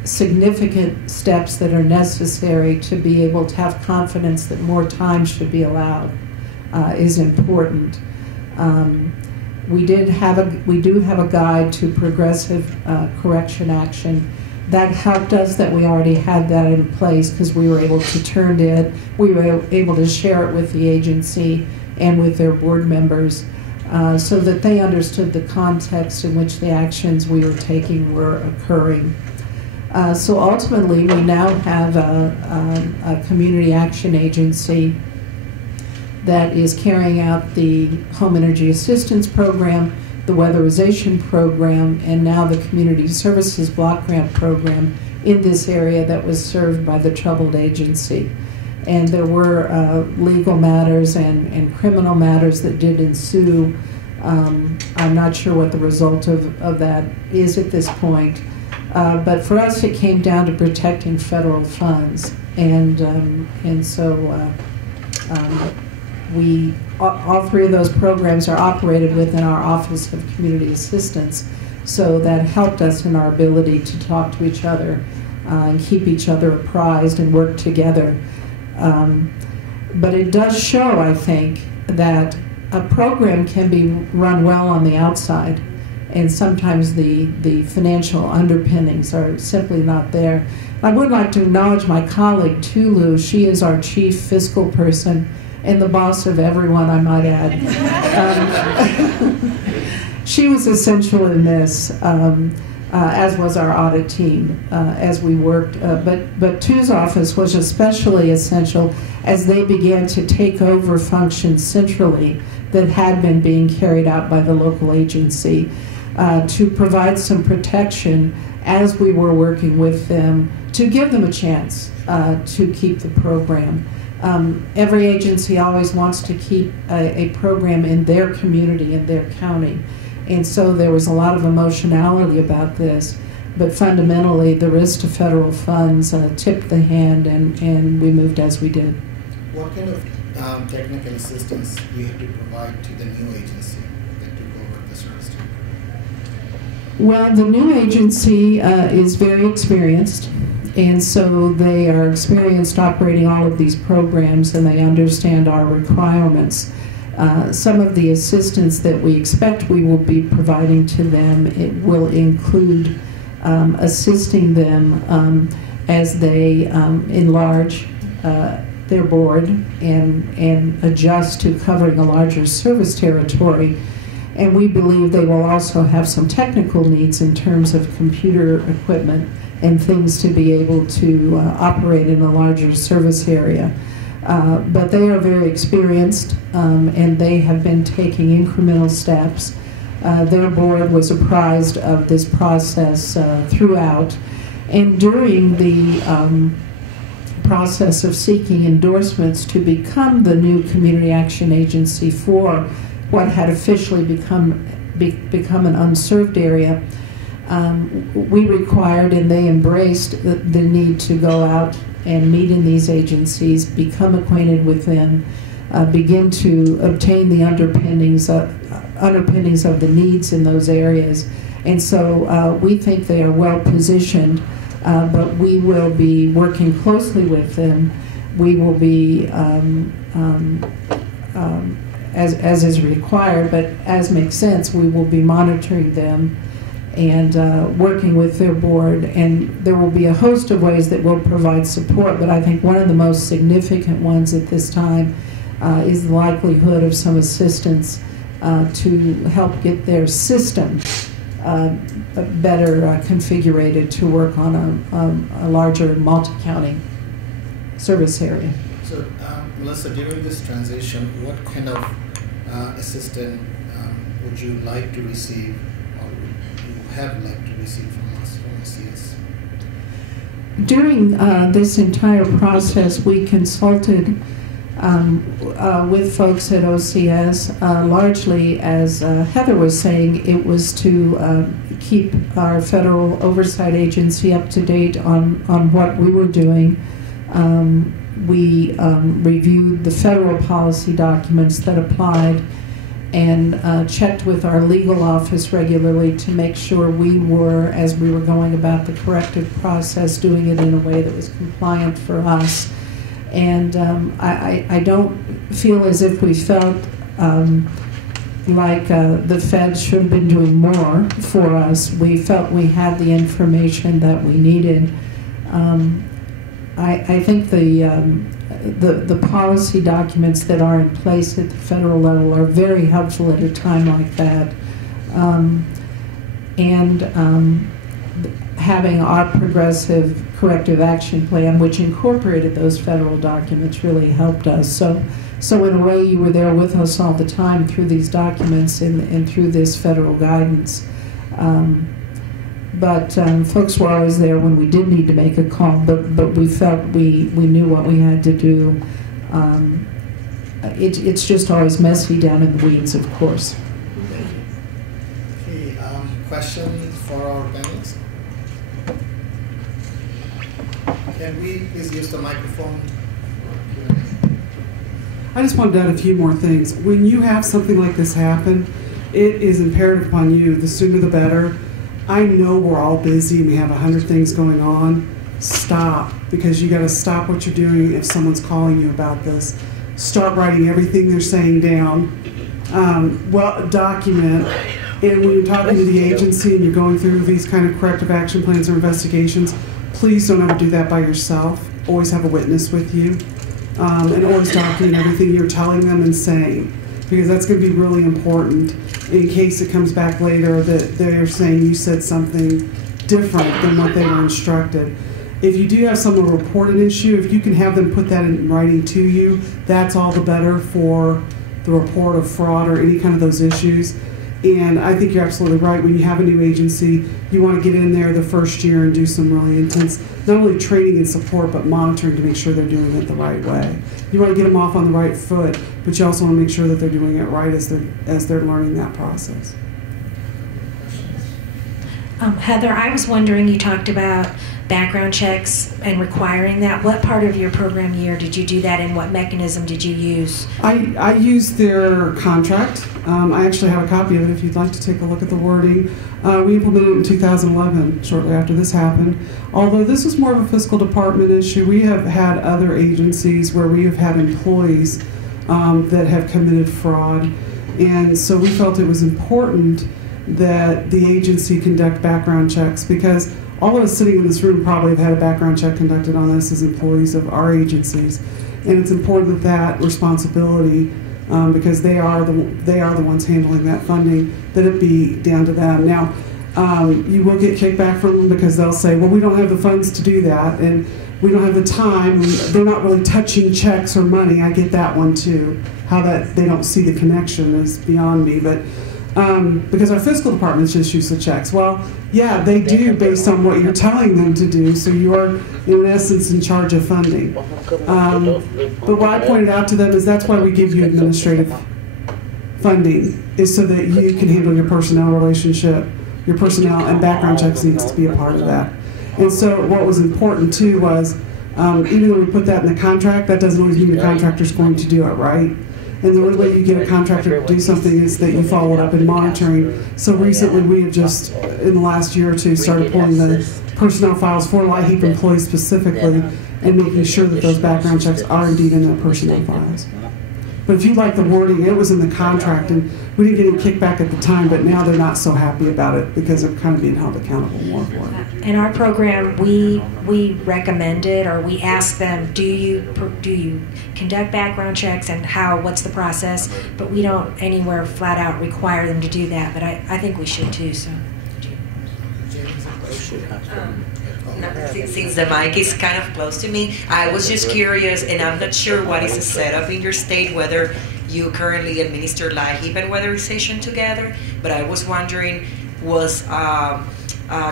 significant steps that are necessary to be able to have confidence that more time should be allowed is important. We do have a guide to progressive correction action. That helped us that we already had that in place because we were able to turn it, we were able to share it with the agency and with their board members so that they understood the context in which the actions we were taking were occurring. So ultimately, we now have a community action agency that is carrying out the Home Energy Assistance Program, the Weatherization Program, and now the Community Services Block Grant Program in this area that was served by the troubled agency. And there were legal matters and criminal matters that did ensue. I'm not sure what the result of that is at this point. But for us, it came down to protecting federal funds. And so all three of those programs are operated within our Office of Community Assistance. So that helped us in our ability to talk to each other and keep each other apprised and work together. But it does show, I think, that a program can be run well on the outside, and sometimes the financial underpinnings are simply not there. I would like to acknowledge my colleague, Tulu. She is our chief fiscal person and the boss of everyone, I might add. She was essential in this, as was our audit team as we worked. But Tu's office was especially essential as they began to take over functions centrally that had been being carried out by the local agency to provide some protection as we were working with them to give them a chance to keep the program. Every agency always wants to keep a program in their community, in their county. And so there was a lot of emotionality about this, but fundamentally the risk to federal funds tipped the hand, and we moved as we did. What kind of technical assistance do you have to provide to the new agency that took over the service team? Well, the new agency is very experienced, and so they are experienced operating all of these programs, and they understand our requirements. Some of the assistance that we expect we will be providing to them, it will include assisting them as they enlarge their board and adjust to covering a larger service territory. And we believe they will also have some technical needs in terms of computer equipment and things to be able to operate in a larger service area. But they are very experienced, and they have been taking incremental steps. Their board was apprised of this process throughout. And during the process of seeking endorsements to become the new community action agency for what had officially become an unserved area, we required and they embraced the need to go out and meet in these agencies, become acquainted with them, begin to obtain the underpinnings of the needs in those areas. And so we think they are well positioned, but we will be working closely with them. We will be, as is required, but as makes sense, we will be monitoring them and working with their board, and there will be a host of ways that we'll provide support, but I think one of the most significant ones at this time is the likelihood of some assistance to help get their system better configured to work on a larger multi-county service area. So, Melissa, during this transition, what kind of assistance would you like to receive, have liked to receive from us, from OCS? During this entire process, we consulted with folks at OCS, largely, as Heather was saying, it was to keep our federal oversight agency up to date on what we were doing. We reviewed the federal policy documents that applied and checked with our legal office regularly to make sure we were, as we were going about the corrective process, doing it in a way that was compliant for us. And I don't feel as if we felt like the Fed should have been doing more for us. We felt we had the information that we needed. I think the policy documents that are in place at the federal level are very helpful at a having our progressive corrective action plan, which incorporated those federal documents, really helped us. So in a way, you were there with us all the time through these documents and through this federal guidance. But folks were always there when we did need to make a call, but we felt we knew what we had to do. It's just always messy down in the weeds, of course. Okay, questions for our panelists? Can we please use the microphone? I just wanted to add a few more things. When you have something like this happen, it is imperative upon you, the sooner the better. I know we're all busy and we have 100 things going on. Stop, because you got to stop what you're doing if someone's calling you about this. Start writing everything they're saying down. Document. And when you're talking to the agency and you're going through these kind of corrective action plans or investigations, please don't ever do that by yourself. Always have a witness with you. And always document everything you're telling them and saying, because that's going to be really important in case it comes back later that they're saying you said something different than what they were instructed. If you do have someone report an issue, if you can have them put that in writing to you, that's all the better for the report of fraud or any kind of those issues. And I think you're absolutely right. When you have a new agency, you want to get in there the first year and do some really intense, not only training and support, but monitoring to make sure they're doing it the right way. You want to get them off on the right foot, but you also want to make sure that they're doing it right as they're learning that process. Heather, I was wondering, you talked about background checks and requiring that. What part of your program year did you do that, and what mechanism did you use? I used their contract. I actually have a copy of it if you'd like to take a look at the wording. We implemented it in 2011, shortly after this happened. Although this was more of a fiscal department issue, we have had other agencies where we have had employees that have committed fraud. And so we felt it was important that the agency conduct background checks, because all of us sitting in this room probably have had a background check conducted on us as employees of our agencies. And it's important that responsibility, because they are the ones handling that funding, that it be down to them. Now, you will get kickback from them because they'll say, well, we don't have the funds to do that, and we don't have the time, and they're not really touching checks or money. I get that one too. How that they don't see the connection is beyond me, but because our fiscal departments just use the checks. Well, yeah, they do based on what you're telling them to do, so you are, in essence, in charge of funding. But what I pointed out to them is that's why we give you administrative funding, is so that you can handle your personnel relationship, your personnel, and background checks needs to be a part of that. And so what was important, too, was even though we put that in the contract, that doesn't always mean the contractor's going to do it, right? And the only way you get a contractor to do something is that you follow it up in monitoring. So recently we have just, in the last year or two, started pulling the personnel files for LIHEAP employees specifically and making sure that those background checks are indeed in the personnel files. But if you like the wording, it was in the contract, and we didn't get any kickback at the time, but now they're not so happy about it because they're kind of being held accountable more for it. In our program, we recommended, or we asked them, do you conduct background checks, and what's the process? But we don't anywhere flat out require them to do that, but I think we should too. So. Since the mic is kind of close to me, I was just curious, and I'm not sure what is the setup in your state, whether you currently administer LIHEAP and weatherization together, but I was wondering, was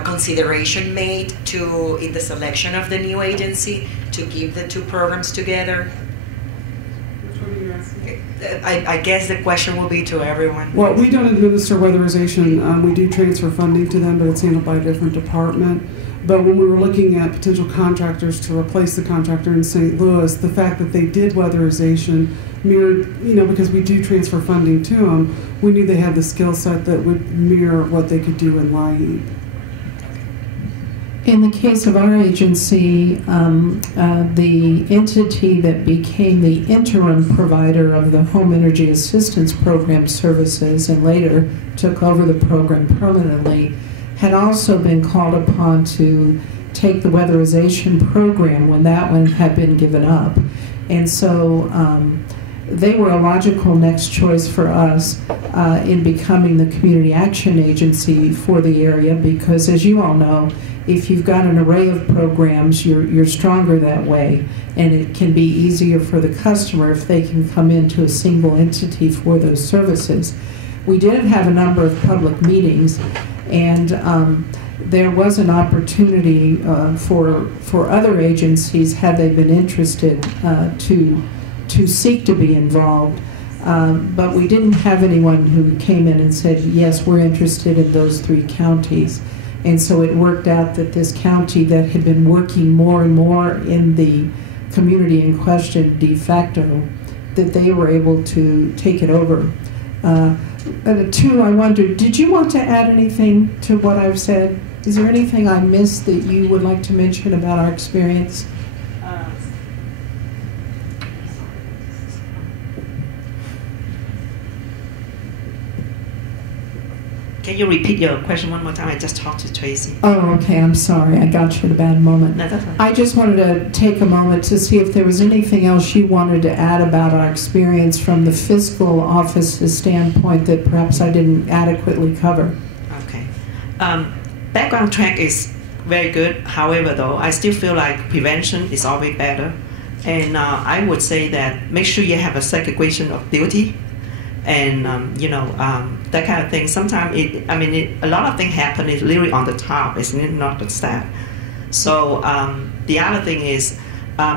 consideration made in the selection of the new agency to keep the two programs together? Which one are you asking? I guess the question will be to everyone. Well, we don't administer weatherization. We do transfer funding to them, but it's handled by a different department. But when we were looking at potential contractors to replace the contractor in St. Louis, the fact that they did weatherization mirrored, because we do transfer funding to them, we knew they had the skill set that would mirror what they could do in LIHEAP. In the case of our agency, the entity that became the interim provider of the Home Energy Assistance Program services and later took over the program permanently had also been called upon to take the weatherization program when that one had been given up. And so they were a logical next choice for us in becoming the community action agency for the area, because as you all know, if you've got an array of programs, you're stronger that way, and it can be easier for the customer if they can come into a single entity for those services. We did have a number of public meetings, and there was an opportunity for other agencies, had they been interested, to seek to be involved. But we didn't have anyone who came in and said, yes, we're interested in those 3 counties. And so it worked out that this county that had been working more and more in the community in question de facto, that they were able to take it over. Two, I wondered, did you want to add anything to what I've said? Is there anything I missed that you would like to mention about our experience? Can you repeat your question one more time? I just talked to Tracy. Oh, okay. I'm sorry. I got you at a bad moment. No, that's fine. I just wanted to take a moment to see if there was anything else you wanted to add about our experience from the fiscal office's standpoint that perhaps I didn't adequately cover. Okay. Background check is very good. However, though, I still feel like prevention is always better. And I would say that make sure you have a segregation of duty. And that kind of thing. Sometimes a lot of things happen is literally on the top. It's not the staff. So the other thing is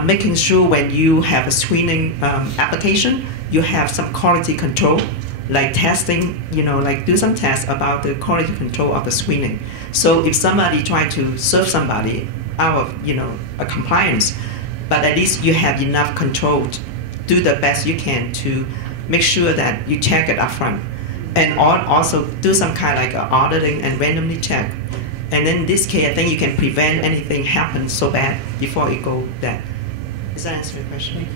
making sure when you have a screening application, you have some quality control, like testing. Like do some tests about the quality control of the screening. So if somebody try to serve somebody out of a compliance, but at least you have enough control to do the best you can to make sure that you check it up front. And also do some kind of like auditing and randomly check. And in this case, I think you can prevent anything happen so bad before it go bad. Does that answer your question? Okay.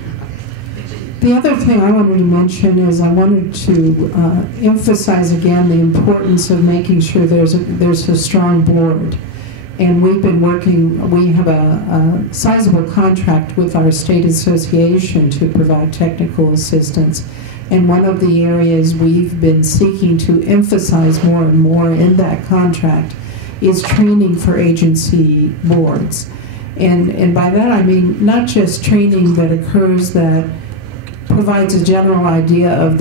The other thing I wanted to mention is I wanted to emphasize again the importance of making sure there's a strong board. And we've been working, we have a sizable contract with our state association to provide technical assistance. And one of the areas we've been seeking to emphasize more and more in that contract is training for agency boards. And by that I mean not just training that occurs that provides a general idea of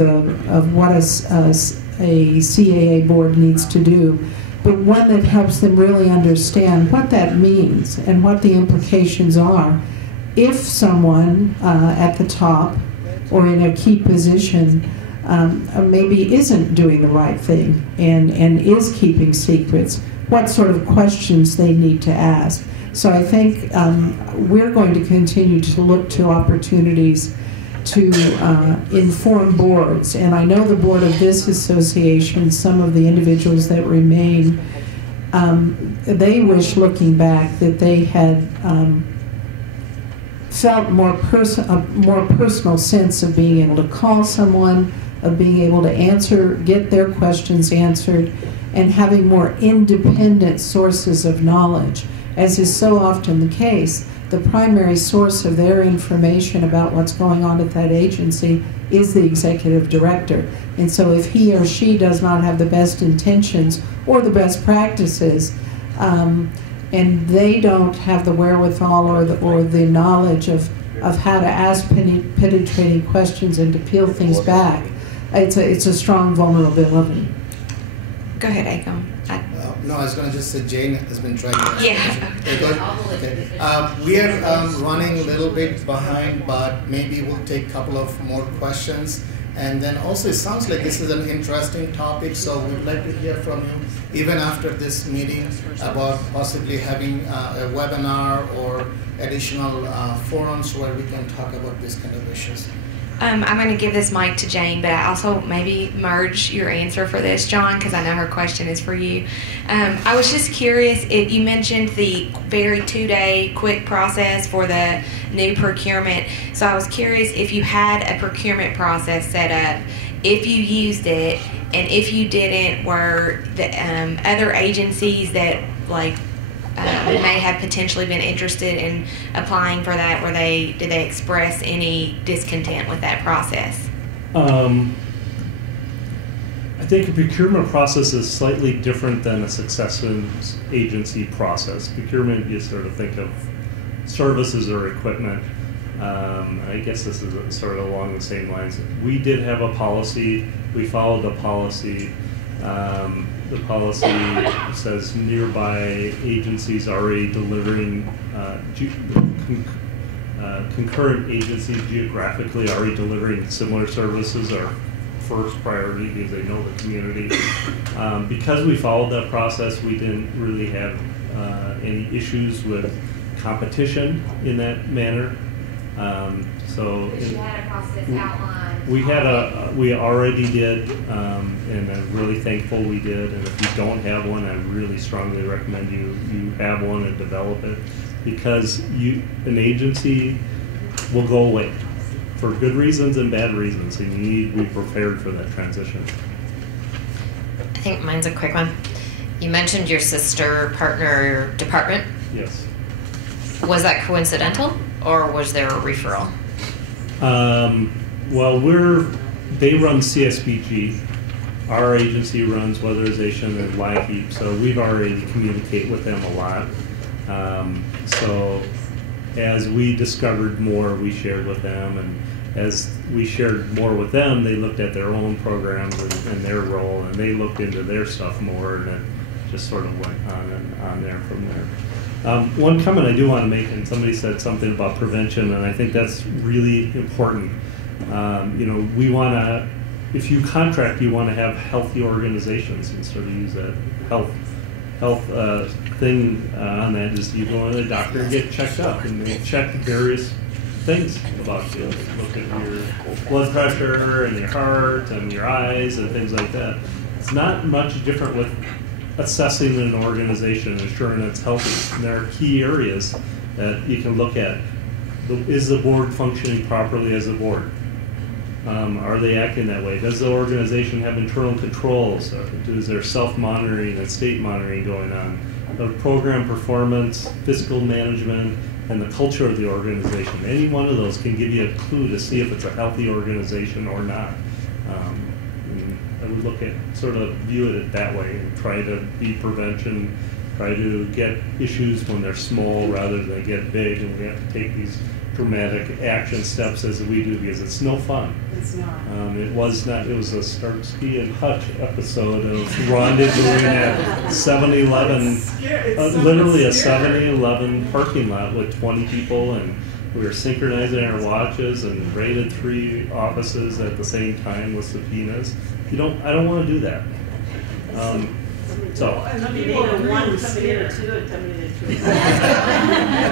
what a CAA board needs to do, but one that helps them really understand what that means and what the implications are if someone at the top or in a key position maybe isn't doing the right thing and is keeping secrets, what sort of questions they need to ask. So I think we're going to continue to look to opportunities to inform boards. And I know the board of this association, some of the individuals that remain, they wish, looking back, that they had felt a more personal sense of being able to call someone, of being able to get their questions answered, and having more independent sources of knowledge. As is so often the case, the primary source of their information about what's going on at that agency is the executive director. And so if he or she does not have the best intentions or the best practices, and they don't have the wherewithal or the knowledge of how to ask penetrating questions and to peel things back, it's a strong vulnerability. Go ahead, Akon. No, I was going to just say Jane has been trying to Yeah. Okay. We are running a little bit behind, but maybe we'll take a couple of more questions. And then also, it sounds like this is an interesting topic, so we'd like to hear from you, even after this meeting, about possibly having a webinar or additional forums where we can talk about these kind of issues. I'm going to give this mic to Jane, but I also maybe merge your answer for this, John, because I know her question is for you. I was just curious, if you mentioned the very 2-day quick process for the new procurement. So I was curious if you had a procurement process set up, if you used it, and if you didn't, were the other agencies that may have potentially been interested in applying for that, did they express any discontent with that process? I think a procurement process is slightly different than a successions agency process. Procurement, you sort of think of services or equipment. I guess this is sort of along the same lines. We did have a policy. We followed the policy. The policy says nearby agencies already delivering, concurrent agencies geographically already delivering similar services are first priority because they know the community. Because we followed that process, we didn't really have any issues with competition in that manner. So But you had a process outlined. we already did, and I'm really thankful we did. And if you don't have one, I really strongly recommend you have one and develop it, because an agency will go away for good reasons and bad reasons, and you need to be prepared for that transition. I think mine's a quick one. You mentioned your sister partner department. Yes. Was that coincidental, or was there a referral? Well, they run CSBG. Our agency runs weatherization and LIHEAP, so we've already communicated with them a lot. So as we discovered more, we shared with them, and as we shared more with them, they looked at their own programs and their role, and they looked into their stuff more, and it just sort of went on and on there from there. One comment I do want to make, and somebody said something about prevention, and I think that's really important. We want to, if you contract, you want to have healthy organizations, and sort of use that health thing on that. Is you go to the doctor and get checked up, and they check various things about you. Look at your blood pressure and your heart and your eyes and things like that. It's not much different with assessing an organization and ensuring it's healthy. And there are key areas that you can look at. Is the board functioning properly as a board? Are they acting that way? Does the organization have internal controls? Is there self-monitoring and state monitoring going on? The program performance, fiscal management, and the culture of the organization. Any one of those can give you a clue to see if it's a healthy organization or not. I would look at, sort of view it that way and try to be prevention, try to get issues when they're small rather than they get big, and we have to take these dramatic action steps as we do, because it's no fun. It's not. It was not. It was a Starsky and Hutch episode of rendezvousing at 7-Eleven, literally a 7-Eleven parking lot with 20 people, and we were synchronizing our watches and raided 3 offices at the same time with subpoenas. I don't want to do that.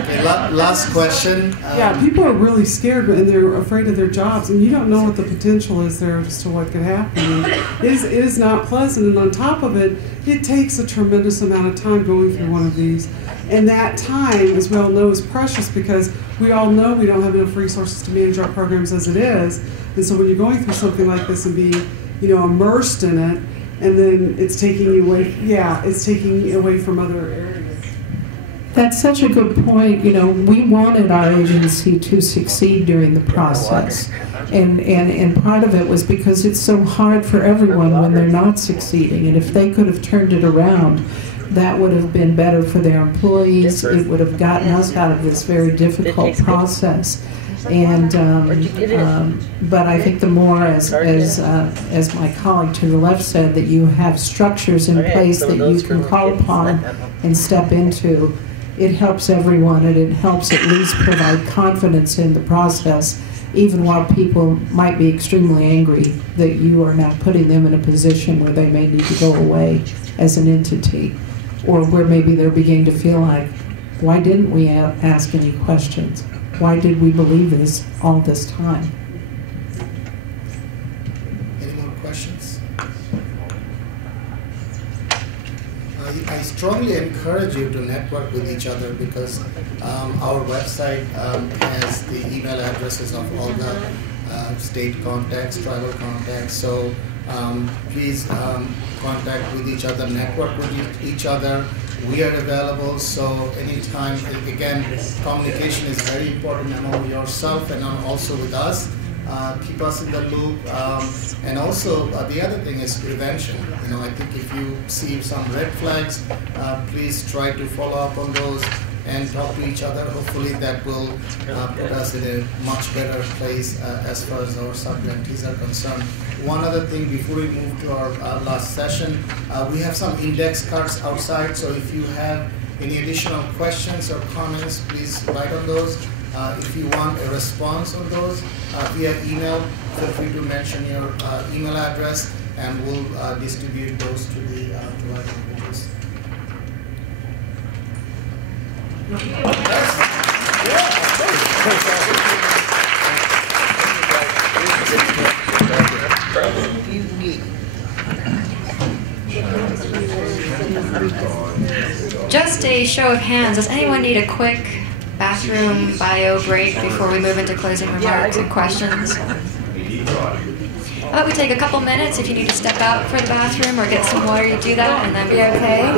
Okay, last question. Yeah, people are really scared and they're afraid of their jobs, and you don't know what the potential is there as to what could happen. It is not pleasant, and on top of it, it takes a tremendous amount of time going through one of these. And that time, as we all know, is precious, because we all know we don't have enough resources to manage our programs as it is. And so when you're going through something like this and being, immersed in it, and then it's taking you away, it's taking you away from other areas. That's such a good point. We wanted our agency to succeed during the process. And part of it was because it's so hard for everyone when they're not succeeding. And if they could have turned it around, that would have been better for their employees. It would have gotten us out of this very difficult process. And but I think the more, as my colleague to the left said, that you have structures in place that you can call upon and step into, it helps everyone, and it helps at least provide confidence in the process, even while people might be extremely angry that you are now putting them in a position where they may need to go away as an entity, or where maybe they're beginning to feel like, why didn't we ask any questions? Why did we believe this all this time? Any more questions? I strongly encourage you to network with each other, because our website has the email addresses of all the state contacts, tribal contacts. So please contact with each other, network with each other. We are available, so anytime, again, communication is very important among yourself and also with us. keep us in the loop. And also, the other thing is prevention. I think if you see some red flags, please try to follow up on those and talk to each other. Hopefully that will put us in a much better place as far as our sub-grantees are concerned. One other thing before we move to our last session, we have some index cards outside, so if you have any additional questions or comments, please write on those. If you want a response on those via email, feel free to mention your email address and we'll distribute those to the our individuals. Just a show of hands, does anyone need a quick bathroom bio break before we move into closing remarks and questions? How about we take a couple minutes? If you need to step out for the bathroom or get some water, you do that, and then be okay.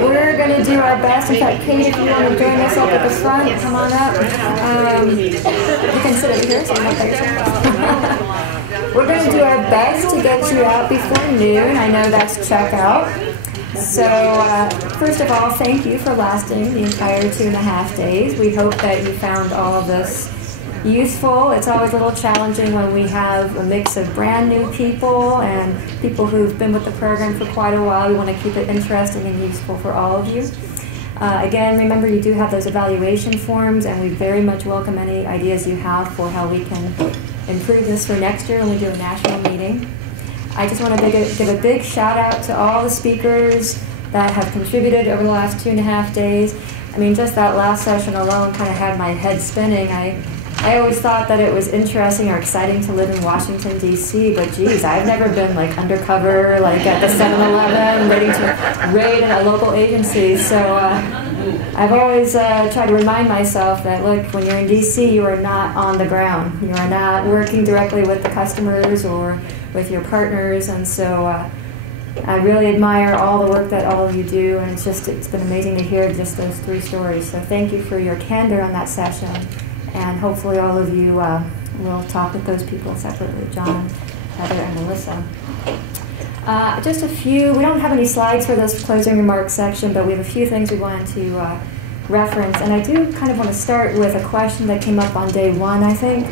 We're going to do our best. In fact, Kate, if you want to join us up at the front, come on up. You can sit over here, so I'm not there. We're going to do our best to get you out before noon. I know that's checkout. So, first of all, thank you for lasting the entire 2.5 days. We hope that you found all of this useful. It's always a little challenging when we have a mix of brand new people and people who've been with the program for quite a while. We want to keep it interesting and useful for all of you. Again, remember you do have those evaluation forms, and we very much welcome any ideas you have for how we can improve this for next year when we do a national meeting. I just want to give a big shout out to all the speakers that have contributed over the last 2.5 days. I mean, just that last session alone kind of had my head spinning. I always thought that it was interesting or exciting to live in Washington, D.C., but geez, I've never been like undercover, like at the 7-Eleven, ready to raid a local agency. So I've always tried to remind myself that, look, when you're in D.C., you are not on the ground. You are not working directly with the customers or with your partners, and so I really admire all the work that all of you do, and it's been amazing to hear just those 3 stories. So thank you for your candor on that session, and hopefully all of you will talk with those people separately, John, Heather, and Melissa. Just a few, we don't have any slides for this closing remarks section, but we have a few things we wanted to reference, and I do kind of want to start with a question that came up on day 1, I think,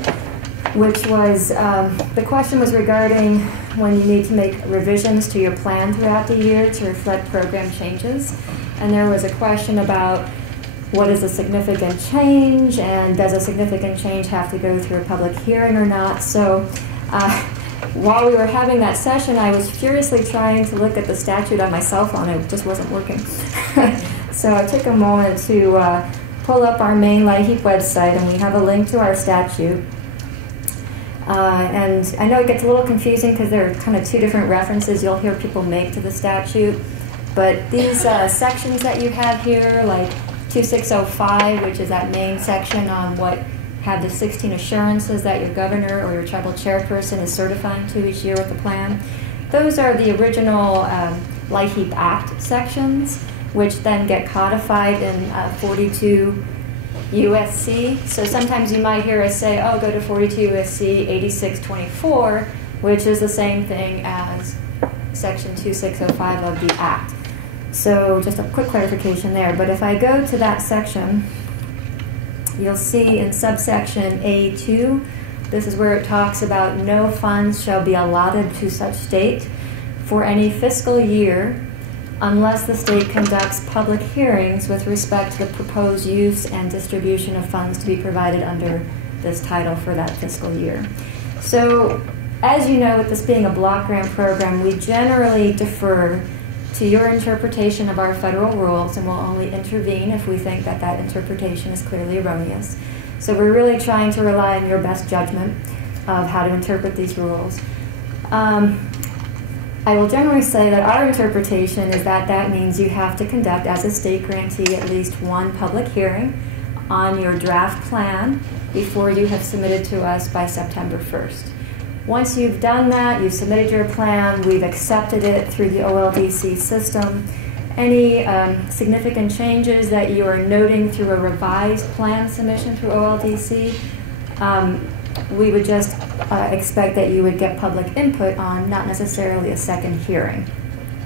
which was, the question was regarding when you need to make revisions to your plan throughout the year to reflect program changes. And there was a question about what is a significant change, and does a significant change have to go through a public hearing or not. So while we were having that session, I was furiously trying to look at the statute on my cell phone. It just wasn't working. So I took a moment to pull up our main LIHEAP website, and we have a link to our statute. And I know it gets a little confusing because there are kind of 2 different references you'll hear people make to the statute. But these sections that you have here, like 2605, which is that main section on what have the 16 assurances that your governor or your tribal chairperson is certifying to each year with the plan, those are the original LIHEAP Act sections, which then get codified in 42 USC. So sometimes you might hear us say, oh, go to 42 USC 8624, which is the same thing as section 2605 of the Act. So just a quick clarification there. But if I go to that section, you'll see in subsection A2, this is where it talks about no funds shall be allotted to such state for any fiscal year unless the state conducts public hearings with respect to the proposed use and distribution of funds to be provided under this title for that fiscal year. So, as you know, with this being a block grant program, we generally defer to your interpretation of our federal rules, and will only intervene if we think that that interpretation is clearly erroneous. So we're really trying to rely on your best judgment of how to interpret these rules. I will generally say that our interpretation is that that means you have to conduct, as a state grantee, at least 1 public hearing on your draft plan before you have submitted to us by September 1st. Once you've done that, you've submitted your plan, we've accepted it through the OLDC system. Any significant changes that you are noting through a revised plan submission through OLDC, we would just expect that you would get public input on, not necessarily a second hearing.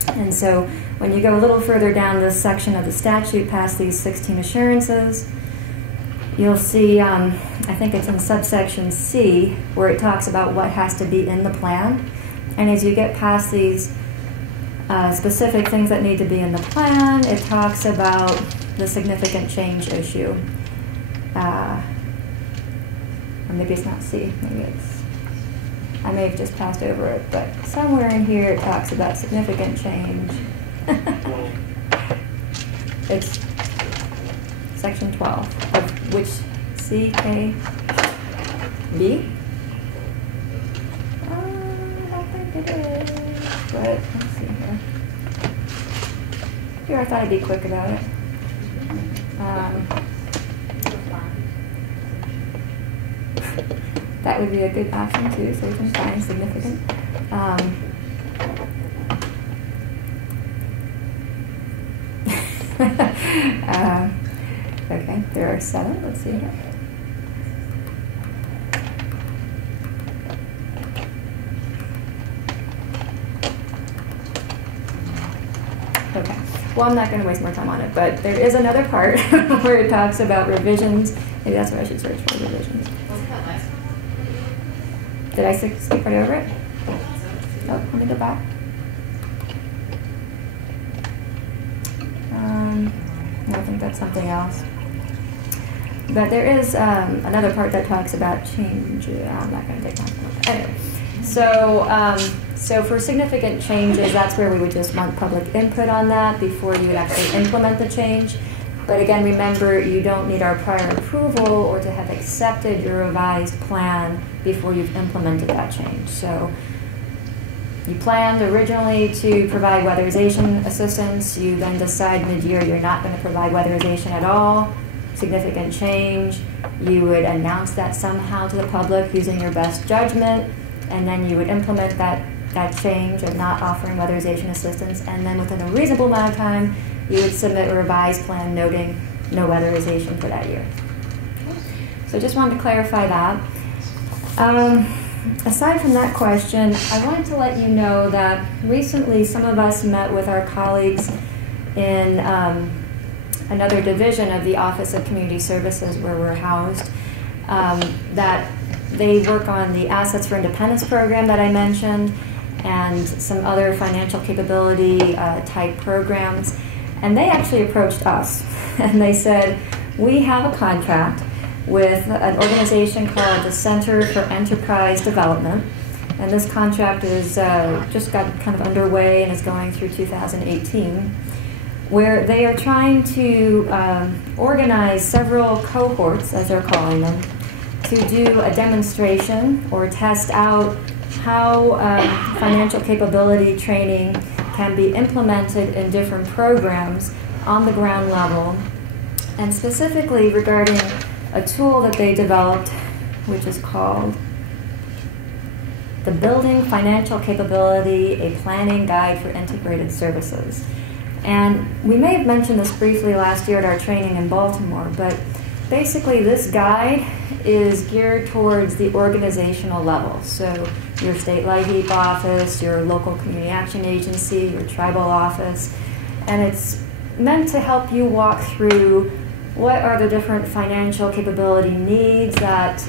And so when you go a little further down this section of the statute past these 16 assurances, you'll see, I think it's in subsection C, where it talks about what has to be in the plan. And as you get past these specific things that need to be in the plan, it talks about the significant change issue. Or maybe it's not C, maybe it's, I may have just passed over it, but somewhere in here it talks about significant change. It's section 12, of which C, K, B? I don't think it is, but let's see here. Here, I thought I'd be quick about it. That would be a good option too, so we can find significant. Okay, there are 7. Let's see here. Okay, well, I'm not going to waste more time on it, but there is another part where it talks about revisions. Maybe that's what I should search for, revisions. Did I skip right over it? Oh, let me go back. I think that's something else. But there is another part that talks about change. I'm not going to take time. Anyway, so for significant changes, that's where we would just want public input on that before you would actually implement the change. But again, remember, you don't need our prior approval or to have accepted your revised plan before you've implemented that change. So you planned originally to provide weatherization assistance. You then decide mid-year you're not going to provide weatherization at all. Significant change. You would announce that somehow to the public using your best judgment, and then you would implement that change of not offering weatherization assistance, and then within a reasonable amount of time, you would submit a revised plan noting no weatherization for that year. So just wanted to clarify that. Aside from that question, I wanted to let you know that recently some of us met with our colleagues in another division of the Office of Community Services where we're housed, that they work on the Assets for Independence program that I mentioned and some other financial capability type programs. And they actually approached us and they said, we have a contract with an organization called the Center for Enterprise Development. And this contract is just got kind of underway and is going through 2018, where they are trying to organize several cohorts, as they're calling them, to do a demonstration or test out how financial capability training can be implemented in different programs on the ground level, and specifically regarding a tool that they developed, which is called the Building Financial Capability, a Planning Guide for Integrated Services. And we may have mentioned this briefly last year at our training in Baltimore, but basically this guide is geared towards the organizational level. So your state LIHEAP office, your local community action agency, your tribal office, and it's meant to help you walk through what are the different financial capability needs that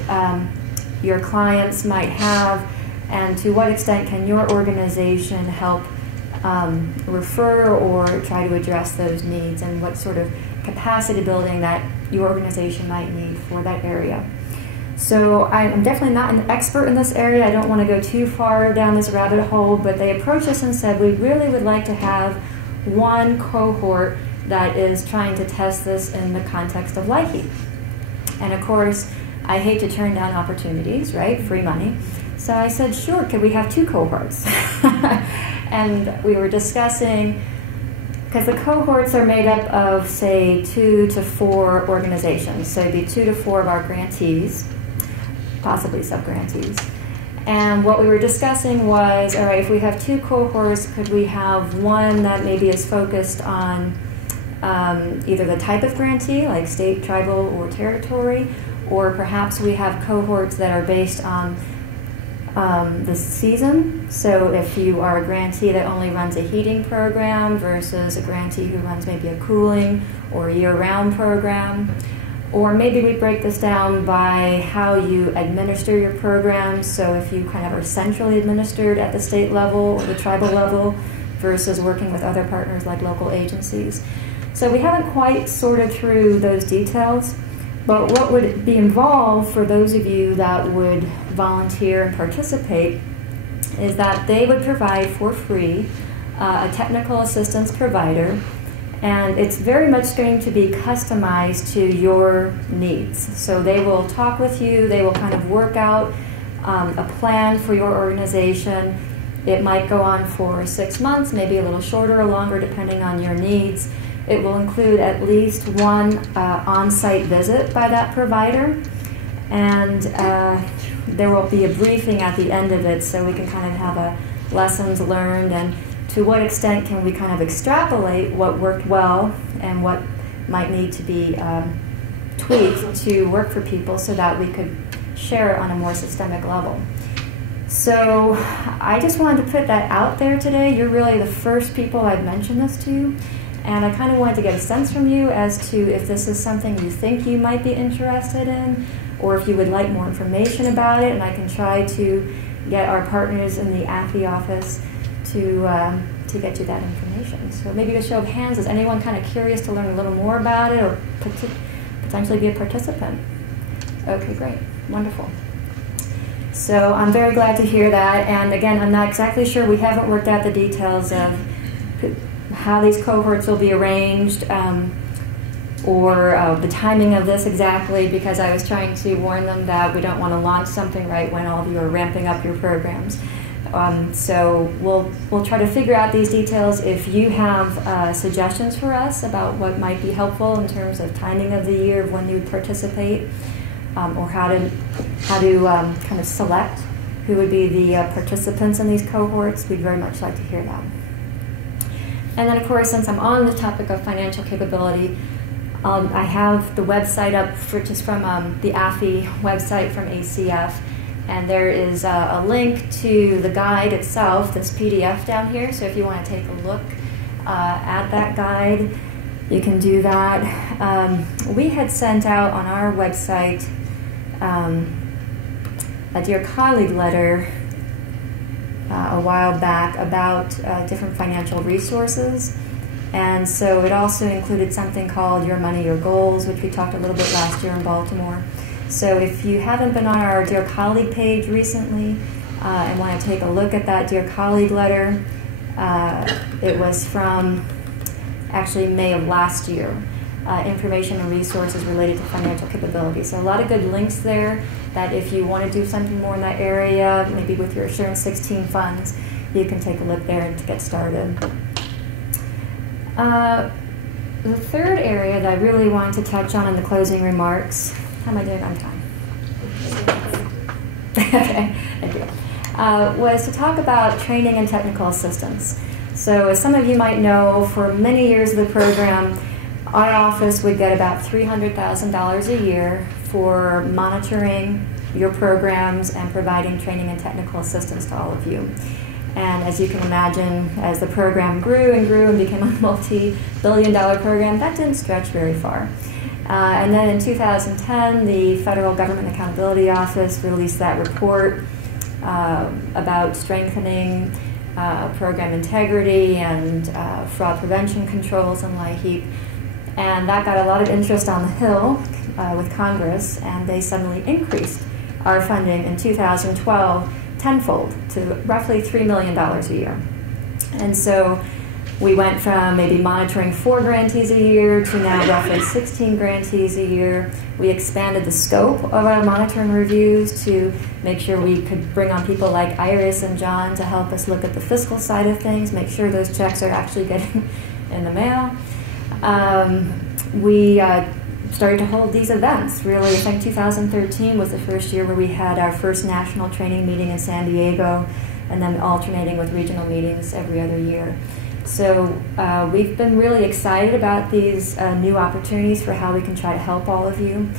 your clients might have, and to what extent can your organization help refer or try to address those needs, and what sort of capacity building that your organization might need for that area. So I'm definitely not an expert in this area. I don't want to go too far down this rabbit hole, but they approached us and said, we really would like to have one cohort that is trying to test this in the context of LIHEAP. And of course, I hate to turn down opportunities, right? Free money. So I said, sure, could we have 2 cohorts? And we were discussing, because the cohorts are made up of, say, 2 to 4 organizations. So it'd be 2 to 4 of our grantees, possibly sub-grantees. And what we were discussing was, all right, if we have 2 cohorts, could we have one that maybe is focused on either the type of grantee, like state, tribal, or territory, or perhaps we have cohorts that are based on the season. So if you are a grantee that only runs a heating program versus a grantee who runs maybe a cooling or a year-round program. Or maybe we break this down by how you administer your programs. So if you kind of are centrally administered at the state level or the tribal level versus working with other partners like local agencies. So we haven't quite sorted through those details, but what would be involved for those of you that would volunteer and participate is that they would provide for free a technical assistance provider, and it's very much going to be customized to your needs. So they will talk with you, they will kind of work out a plan for your organization. It might go on for 6 months, maybe a little shorter or longer depending on your needs. It will include at least one on-site visit by that provider, and there will be a briefing at the end of it so we can kind of have a lessons learned and to what extent can we kind of extrapolate what worked well and what might need to be tweaked to work for people so that we could share it on a more systemic level. So I just wanted to put that out there today. You're really the first people I've mentioned this to. And I kind of wanted to get a sense from you as to if this is something you think you might be interested in, or if you would like more information about it, and I can try to get our partners in the AFI office to get you that information. So maybe a show of hands, is anyone kind of curious to learn a little more about it or potentially be a participant? Okay, great, wonderful. So I'm very glad to hear that, and again, I'm not exactly sure, we haven't worked out the details of how these cohorts will be arranged, or the timing of this exactly, because I was trying to warn them that we don't want to launch something right when all of you are ramping up your programs. So we'll try to figure out these details. If you have suggestions for us about what might be helpful in terms of timing of the year of when you participate, or how to kind of select who would be the participants in these cohorts, we'd very much like to hear that. And then, of course, since I'm on the topic of financial capability, I have the website up just from the AFI website from ACF, and there is a link to the guide itself, this PDF down here. So if you want to take a look at that guide, you can do that. We had sent out on our website a Dear Colleague letter a while back about different financial resources. And so it also included something called Your Money, Your Goals, which we talked a little bit last year in Baltimore. So if you haven't been on our Dear Colleague page recently and want to take a look at that Dear Colleague letter, it was from actually May of last year. Information and resources related to financial capability. So a lot of good links there that if you want to do something more in that area, maybe with your Assurance 16 funds, you can take a look there and to get started. The third area that I really wanted to touch on in the closing remarks, how am I doing on time? Okay, thank you. Was to talk about training and technical assistance. So as some of you might know, for many years of the program, our office would get about $300,000 a year for monitoring your programs and providing training and technical assistance to all of you. And as you can imagine, as the program grew and became a multi-billion-dollar program, that didn't stretch very far. And then in 2010, the Federal Government Accountability Office released that report about strengthening program integrity and fraud prevention controls in LIHEAP. And that got a lot of interest on the Hill with Congress, and they suddenly increased our funding in 2012 tenfold to roughly $3 million a year. And so we went from maybe monitoring 4 grantees a year to now roughly 16 grantees a year. We expanded the scope of our monitoring reviews to make sure we could bring on people like Iris and John to help us look at the fiscal side of things, make sure those checks are actually getting in the mail. We started to hold these events. Really, I think 2013 was the first year where we had our first national training meeting in San Diego, and then alternating with regional meetings every other year. So we've been really excited about these new opportunities for how we can try to help all of you.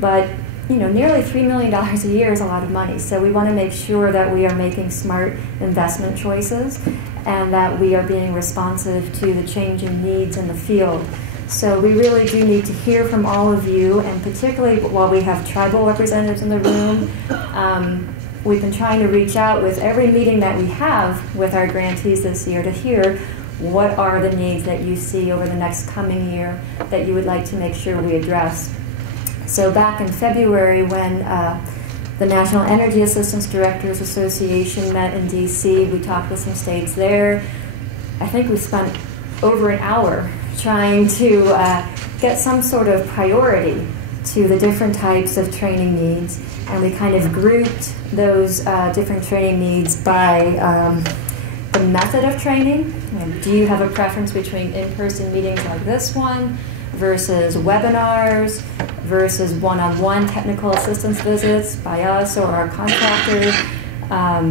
But nearly $3 million a year is a lot of money. So we want to make sure that we are making smart investment choices and that we are being responsive to the changing needs in the field. So we really do need to hear from all of you, and particularly while we have tribal representatives in the room, we've been trying to reach out with every meeting that we have with our grantees this year to hear what are the needs that you see over the next coming year that you would like to make sure we address. So back in February, when the National Energy Assistance Directors Association met in DC, we talked with some states there. I think we spent over an hour trying to get some sort of priority to the different types of training needs, and we kind of grouped those different training needs by the method of training. Do you have a preference between in-person meetings like this one versus webinars versus one-on-one technical assistance visits by us or our contractors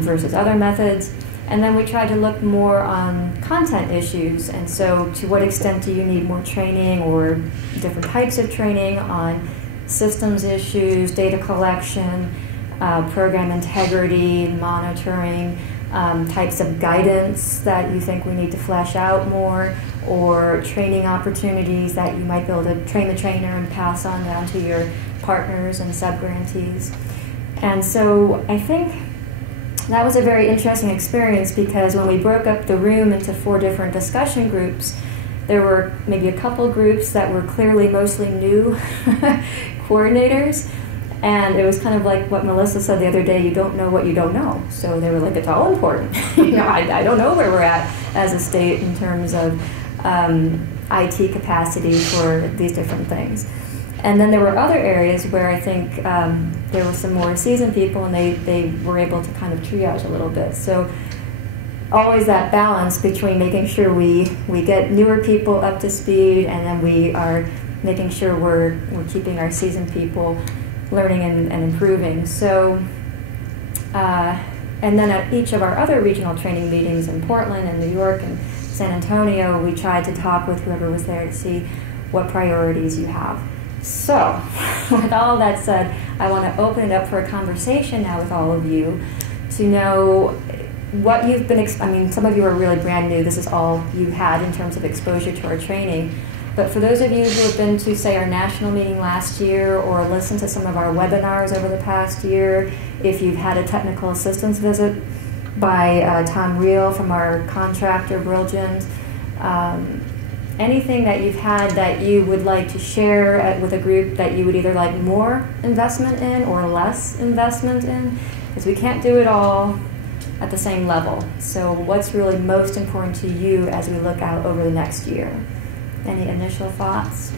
versus other methods? And then we tried to look more on content issues, and so to what extent do you need more training or different types of training on systems issues, data collection, program integrity, monitoring, types of guidance that you think we need to flesh out more, or training opportunities that you might be able to train the trainer and pass on down to your partners and sub-grantees. And so I think that was a very interesting experience, because when we broke up the room into 4 different discussion groups, there were maybe a couple groups that were clearly mostly new coordinators, and it was kind of like what Melissa said the other day, you don't know what you don't know. So they were like, it's all important. I don't know where we're at as a state in terms of IT capacity for these different things. And then there were other areas where I think there were some more seasoned people, and they were able to kind of triage a little bit. So always that balance between making sure we get newer people up to speed, and then we are making sure we're keeping our seasoned people learning and improving. So, and then at each of our other regional training meetings in Portland and New York and San Antonio, we tried to talk with whoever was there to see what priorities you have. So, with all that said, I want to open it up for a conversation now with all of you to know what you've been, some of you are really brand new. This is all you had in terms of exposure to our training. But for those of you who have been to, say, our national meeting last year or listened to some of our webinars over the past year, if you've had a technical assistance visit by Tom Reel from our contractor, Brilliant, anything that you've had that you would like to share with a group that you would either like more investment in or less investment in, because we can't do it all at the same level. So what's really most important to you as we look out over the next year? Any initial thoughts?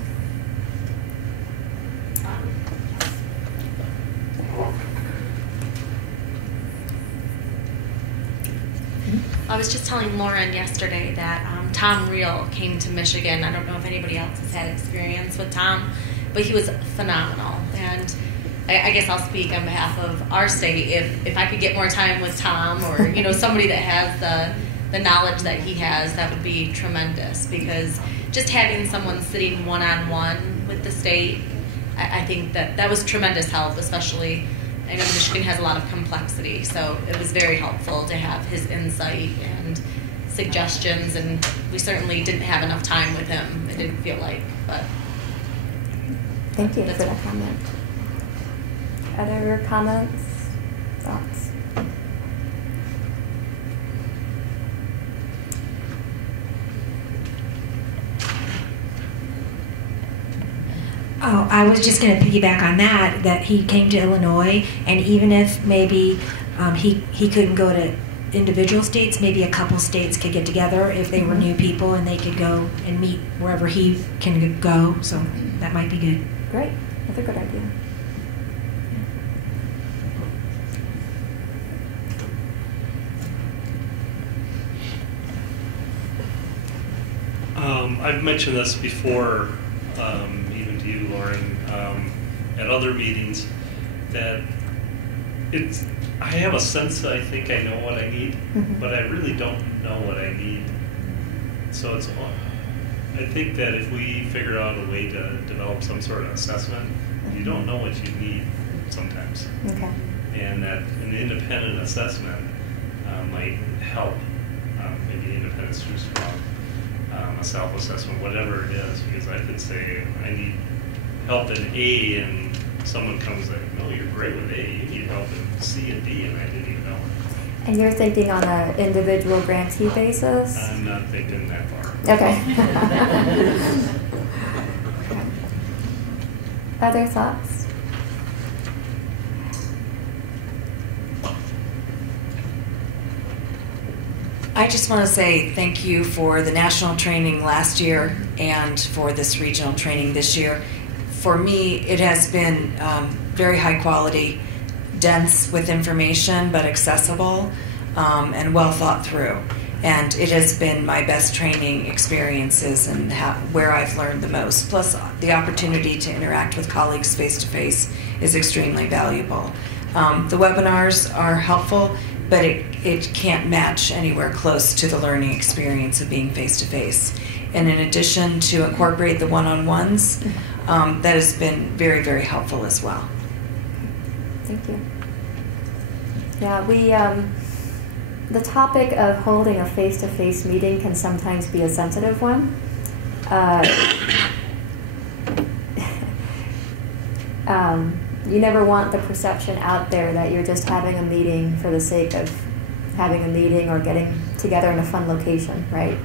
I was just telling Lauren yesterday that Tom Reel came to Michigan. I don't know if anybody else has had experience with Tom, but he was phenomenal. And I guess I'll speak on behalf of our state. If I could get more time with Tom, or somebody that has the knowledge that he has, that would be tremendous, because just having someone sitting one-on-one with the state, I think that was tremendous help, especially, I know Michigan has a lot of complexity, so it was very helpful to have his insight and suggestions, and we certainly didn't have enough time with him, it didn't feel like, but. Thank you for that comment. Other comments, thoughts? Oh, I was just going to piggyback on that he came to Illinois, and even if maybe he couldn't go to individual states, maybe a couple states could get together if they were new people, and they could go and meet wherever he can go, so that might be good. Great, that's a good idea. I've mentioned this before, even to you, Lauren, at other meetings, that I have a sense that I think I know what I need, but I really don't know what I need. So I think that if we figure out a way to develop some sort of assessment, if you don't know what you need, sometimes. Okay. And that an independent assessment might help, maybe independent students from a self-assessment, whatever it is, because I could say, I need help in A, and someone comes like, no, you're great with A, you need help in C and D, and I didn't even know it. And you're thinking on an individual grantee basis? I'm not thinking that far. Okay. Other thoughts? I just want to say thank you for the national training last year and for this regional training this year. For me, it has been very high quality, dense with information, but accessible and well thought through. And it has been my best training experiences and where I've learned the most. Plus, the opportunity to interact with colleagues face-to-face is extremely valuable. The webinars are helpful, but it can't match anywhere close to the learning experience of being face-to-face. And in addition to incorporate the one-on-ones, that has been very, very helpful as well. Thank you. Yeah, the topic of holding a face-to-face meeting can sometimes be a sensitive one. You never want the perception out there that you're just having a meeting for the sake of having a meeting or getting together in a fun location, right?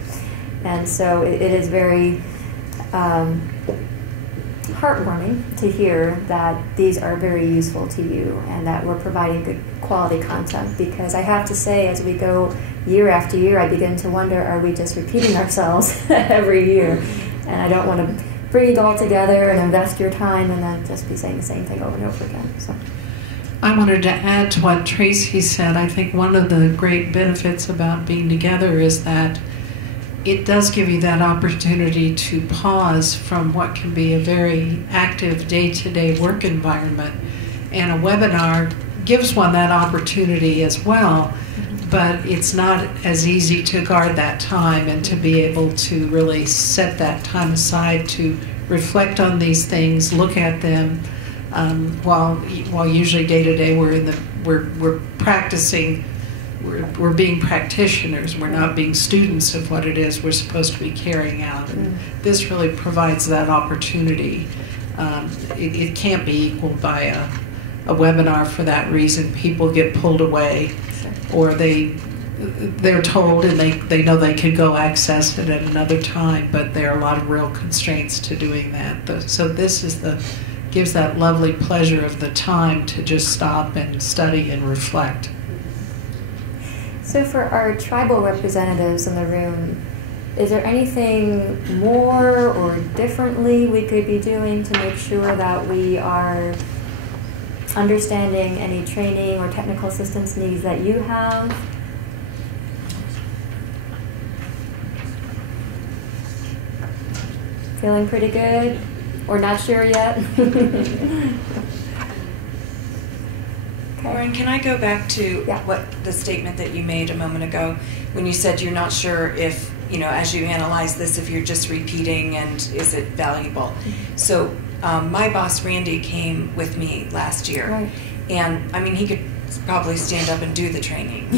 And so it is very heartwarming to hear that these are very useful to you and that we're providing good quality content, because I have to say, as we go year after year, I begin to wonder, are we just repeating ourselves every year? And I don't want to bring it all together and invest your time and then just be saying the same thing over and over again. So, I wanted to add to what Tracy said. I think one of the great benefits about being together is that it does give you that opportunity to pause from what can be a very active day-to-day work environment. And a webinar gives one that opportunity as well, but it's not as easy to guard that time and to be able to really set that time aside to reflect on these things, look at them, while usually day-to-day we're practicing. We're being practitioners. We're not being students of what it is we're supposed to be carrying out. And this really provides that opportunity. It can't be equaled by a webinar for that reason. People get pulled away, or they're told and they know they can go access it at another time, but there are a lot of real constraints to doing that. So this is gives that lovely pleasure of the time to just stop and study and reflect. So for our tribal representatives in the room, is there anything more or differently we could be doing to make sure that we are understanding any training or technical assistance needs that you have? Feeling pretty good? Or not sure yet? Lauren, can I go back to what the statement that you made a moment ago when you said you're not sure if, as you analyze this, if you're just repeating and is it valuable? So my boss, Randy, came with me last year. Right. And, I mean, he could probably stand up and do the training,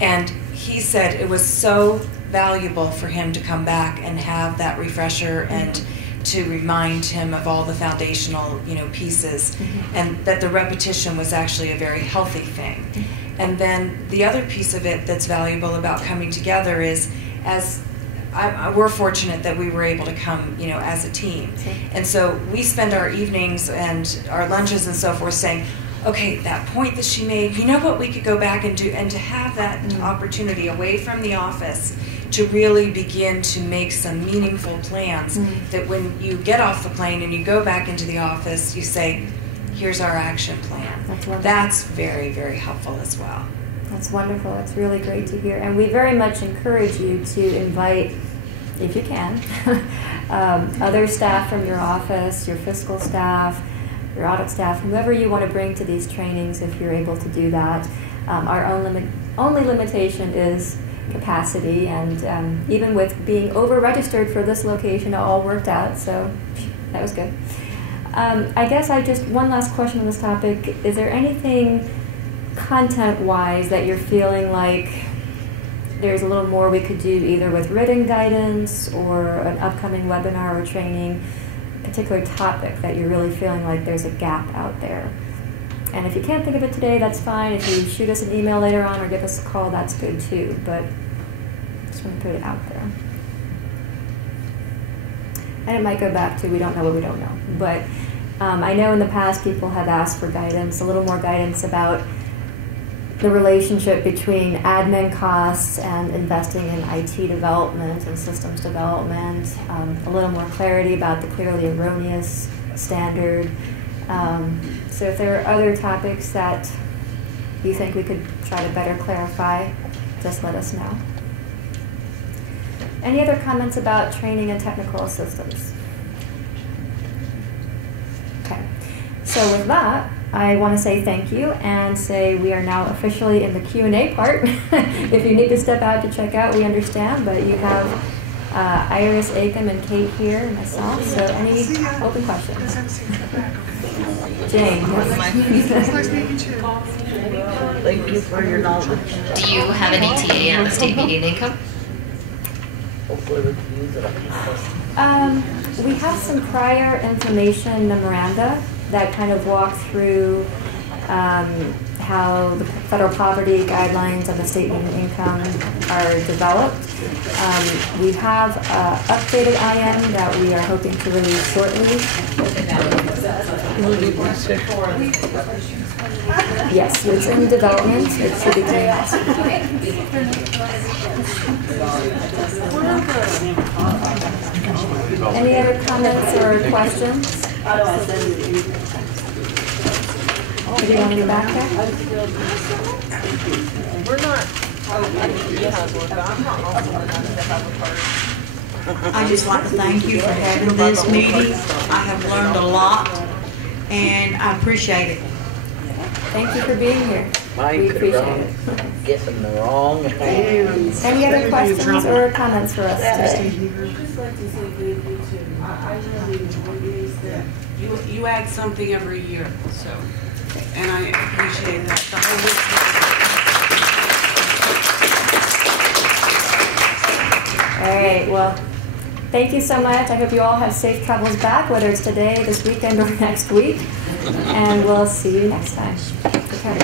And he said it was so valuable for him to come back and have that refresher and to remind him of all the foundational, pieces, and that the repetition was actually a very healthy thing. And then the other piece of it that's valuable about coming together is, we're fortunate that we were able to come, as a team. And so we spend our evenings and our lunches and so forth saying, okay, that point that she made, what we could go back and do, and to have that opportunity away from the office to really begin to make some meaningful plans that when you get off the plane and you go back into the office, you say, here's our action plan. That's very, very helpful as well. That's wonderful. It's really great to hear. And we very much encourage you to invite, if you can, other staff from your office, your fiscal staff, your audit staff, whoever you want to bring to these trainings if you're able to do that. Our only limitation is capacity, and even with being over-registered for this location, it all worked out, so that was good. I guess one last question on this topic. Is there anything content-wise that you're feeling like there's a little more we could do either with written guidance or an upcoming webinar or training, particular topic that you're really feeling like there's a gap out there? And if you can't think of it today, that's fine. If you shoot us an email later on or give us a call, that's good too. But I just want to put it out there. And it might go back to we don't know what we don't know. But I know in the past people have asked for guidance, a little more guidance about the relationship between admin costs and investing in IT development and systems development, a little more clarity about the clearly erroneous standard. So if there are other topics that you think we could try to better clarify, just let us know. Any other comments about training and technical assistance? Okay. So with that, I want to say thank you and say we are now officially in the Q&A part. If you need to step out to check out, we understand, but you have Iris, Akam, and Kate here, and myself. So any open questions? Jane. Thank you for your knowledge. Do you have an ETA on the state median income? We have some prior information memoranda that kind of walk through how the federal poverty guidelines and the state median income are developed. We have updated IM that we are hoping to release shortly. Yes, it's in development. It should be coming out. Any other comments or questions? Do you want to go back there? We're not. I just like to thank you for having this meeting. I have learned a lot, and I appreciate it. Thank you for being here. We appreciate it. Guessing the wrong hands. Any other questions or comments for us today? Just like to say thank you too. I really enjoy these. That you add something every year, so, and I appreciate that. The whole All right, well, thank you so much. I hope you all have safe travels back, whether it's today, this weekend, or next week. And we'll see you next time. Take care.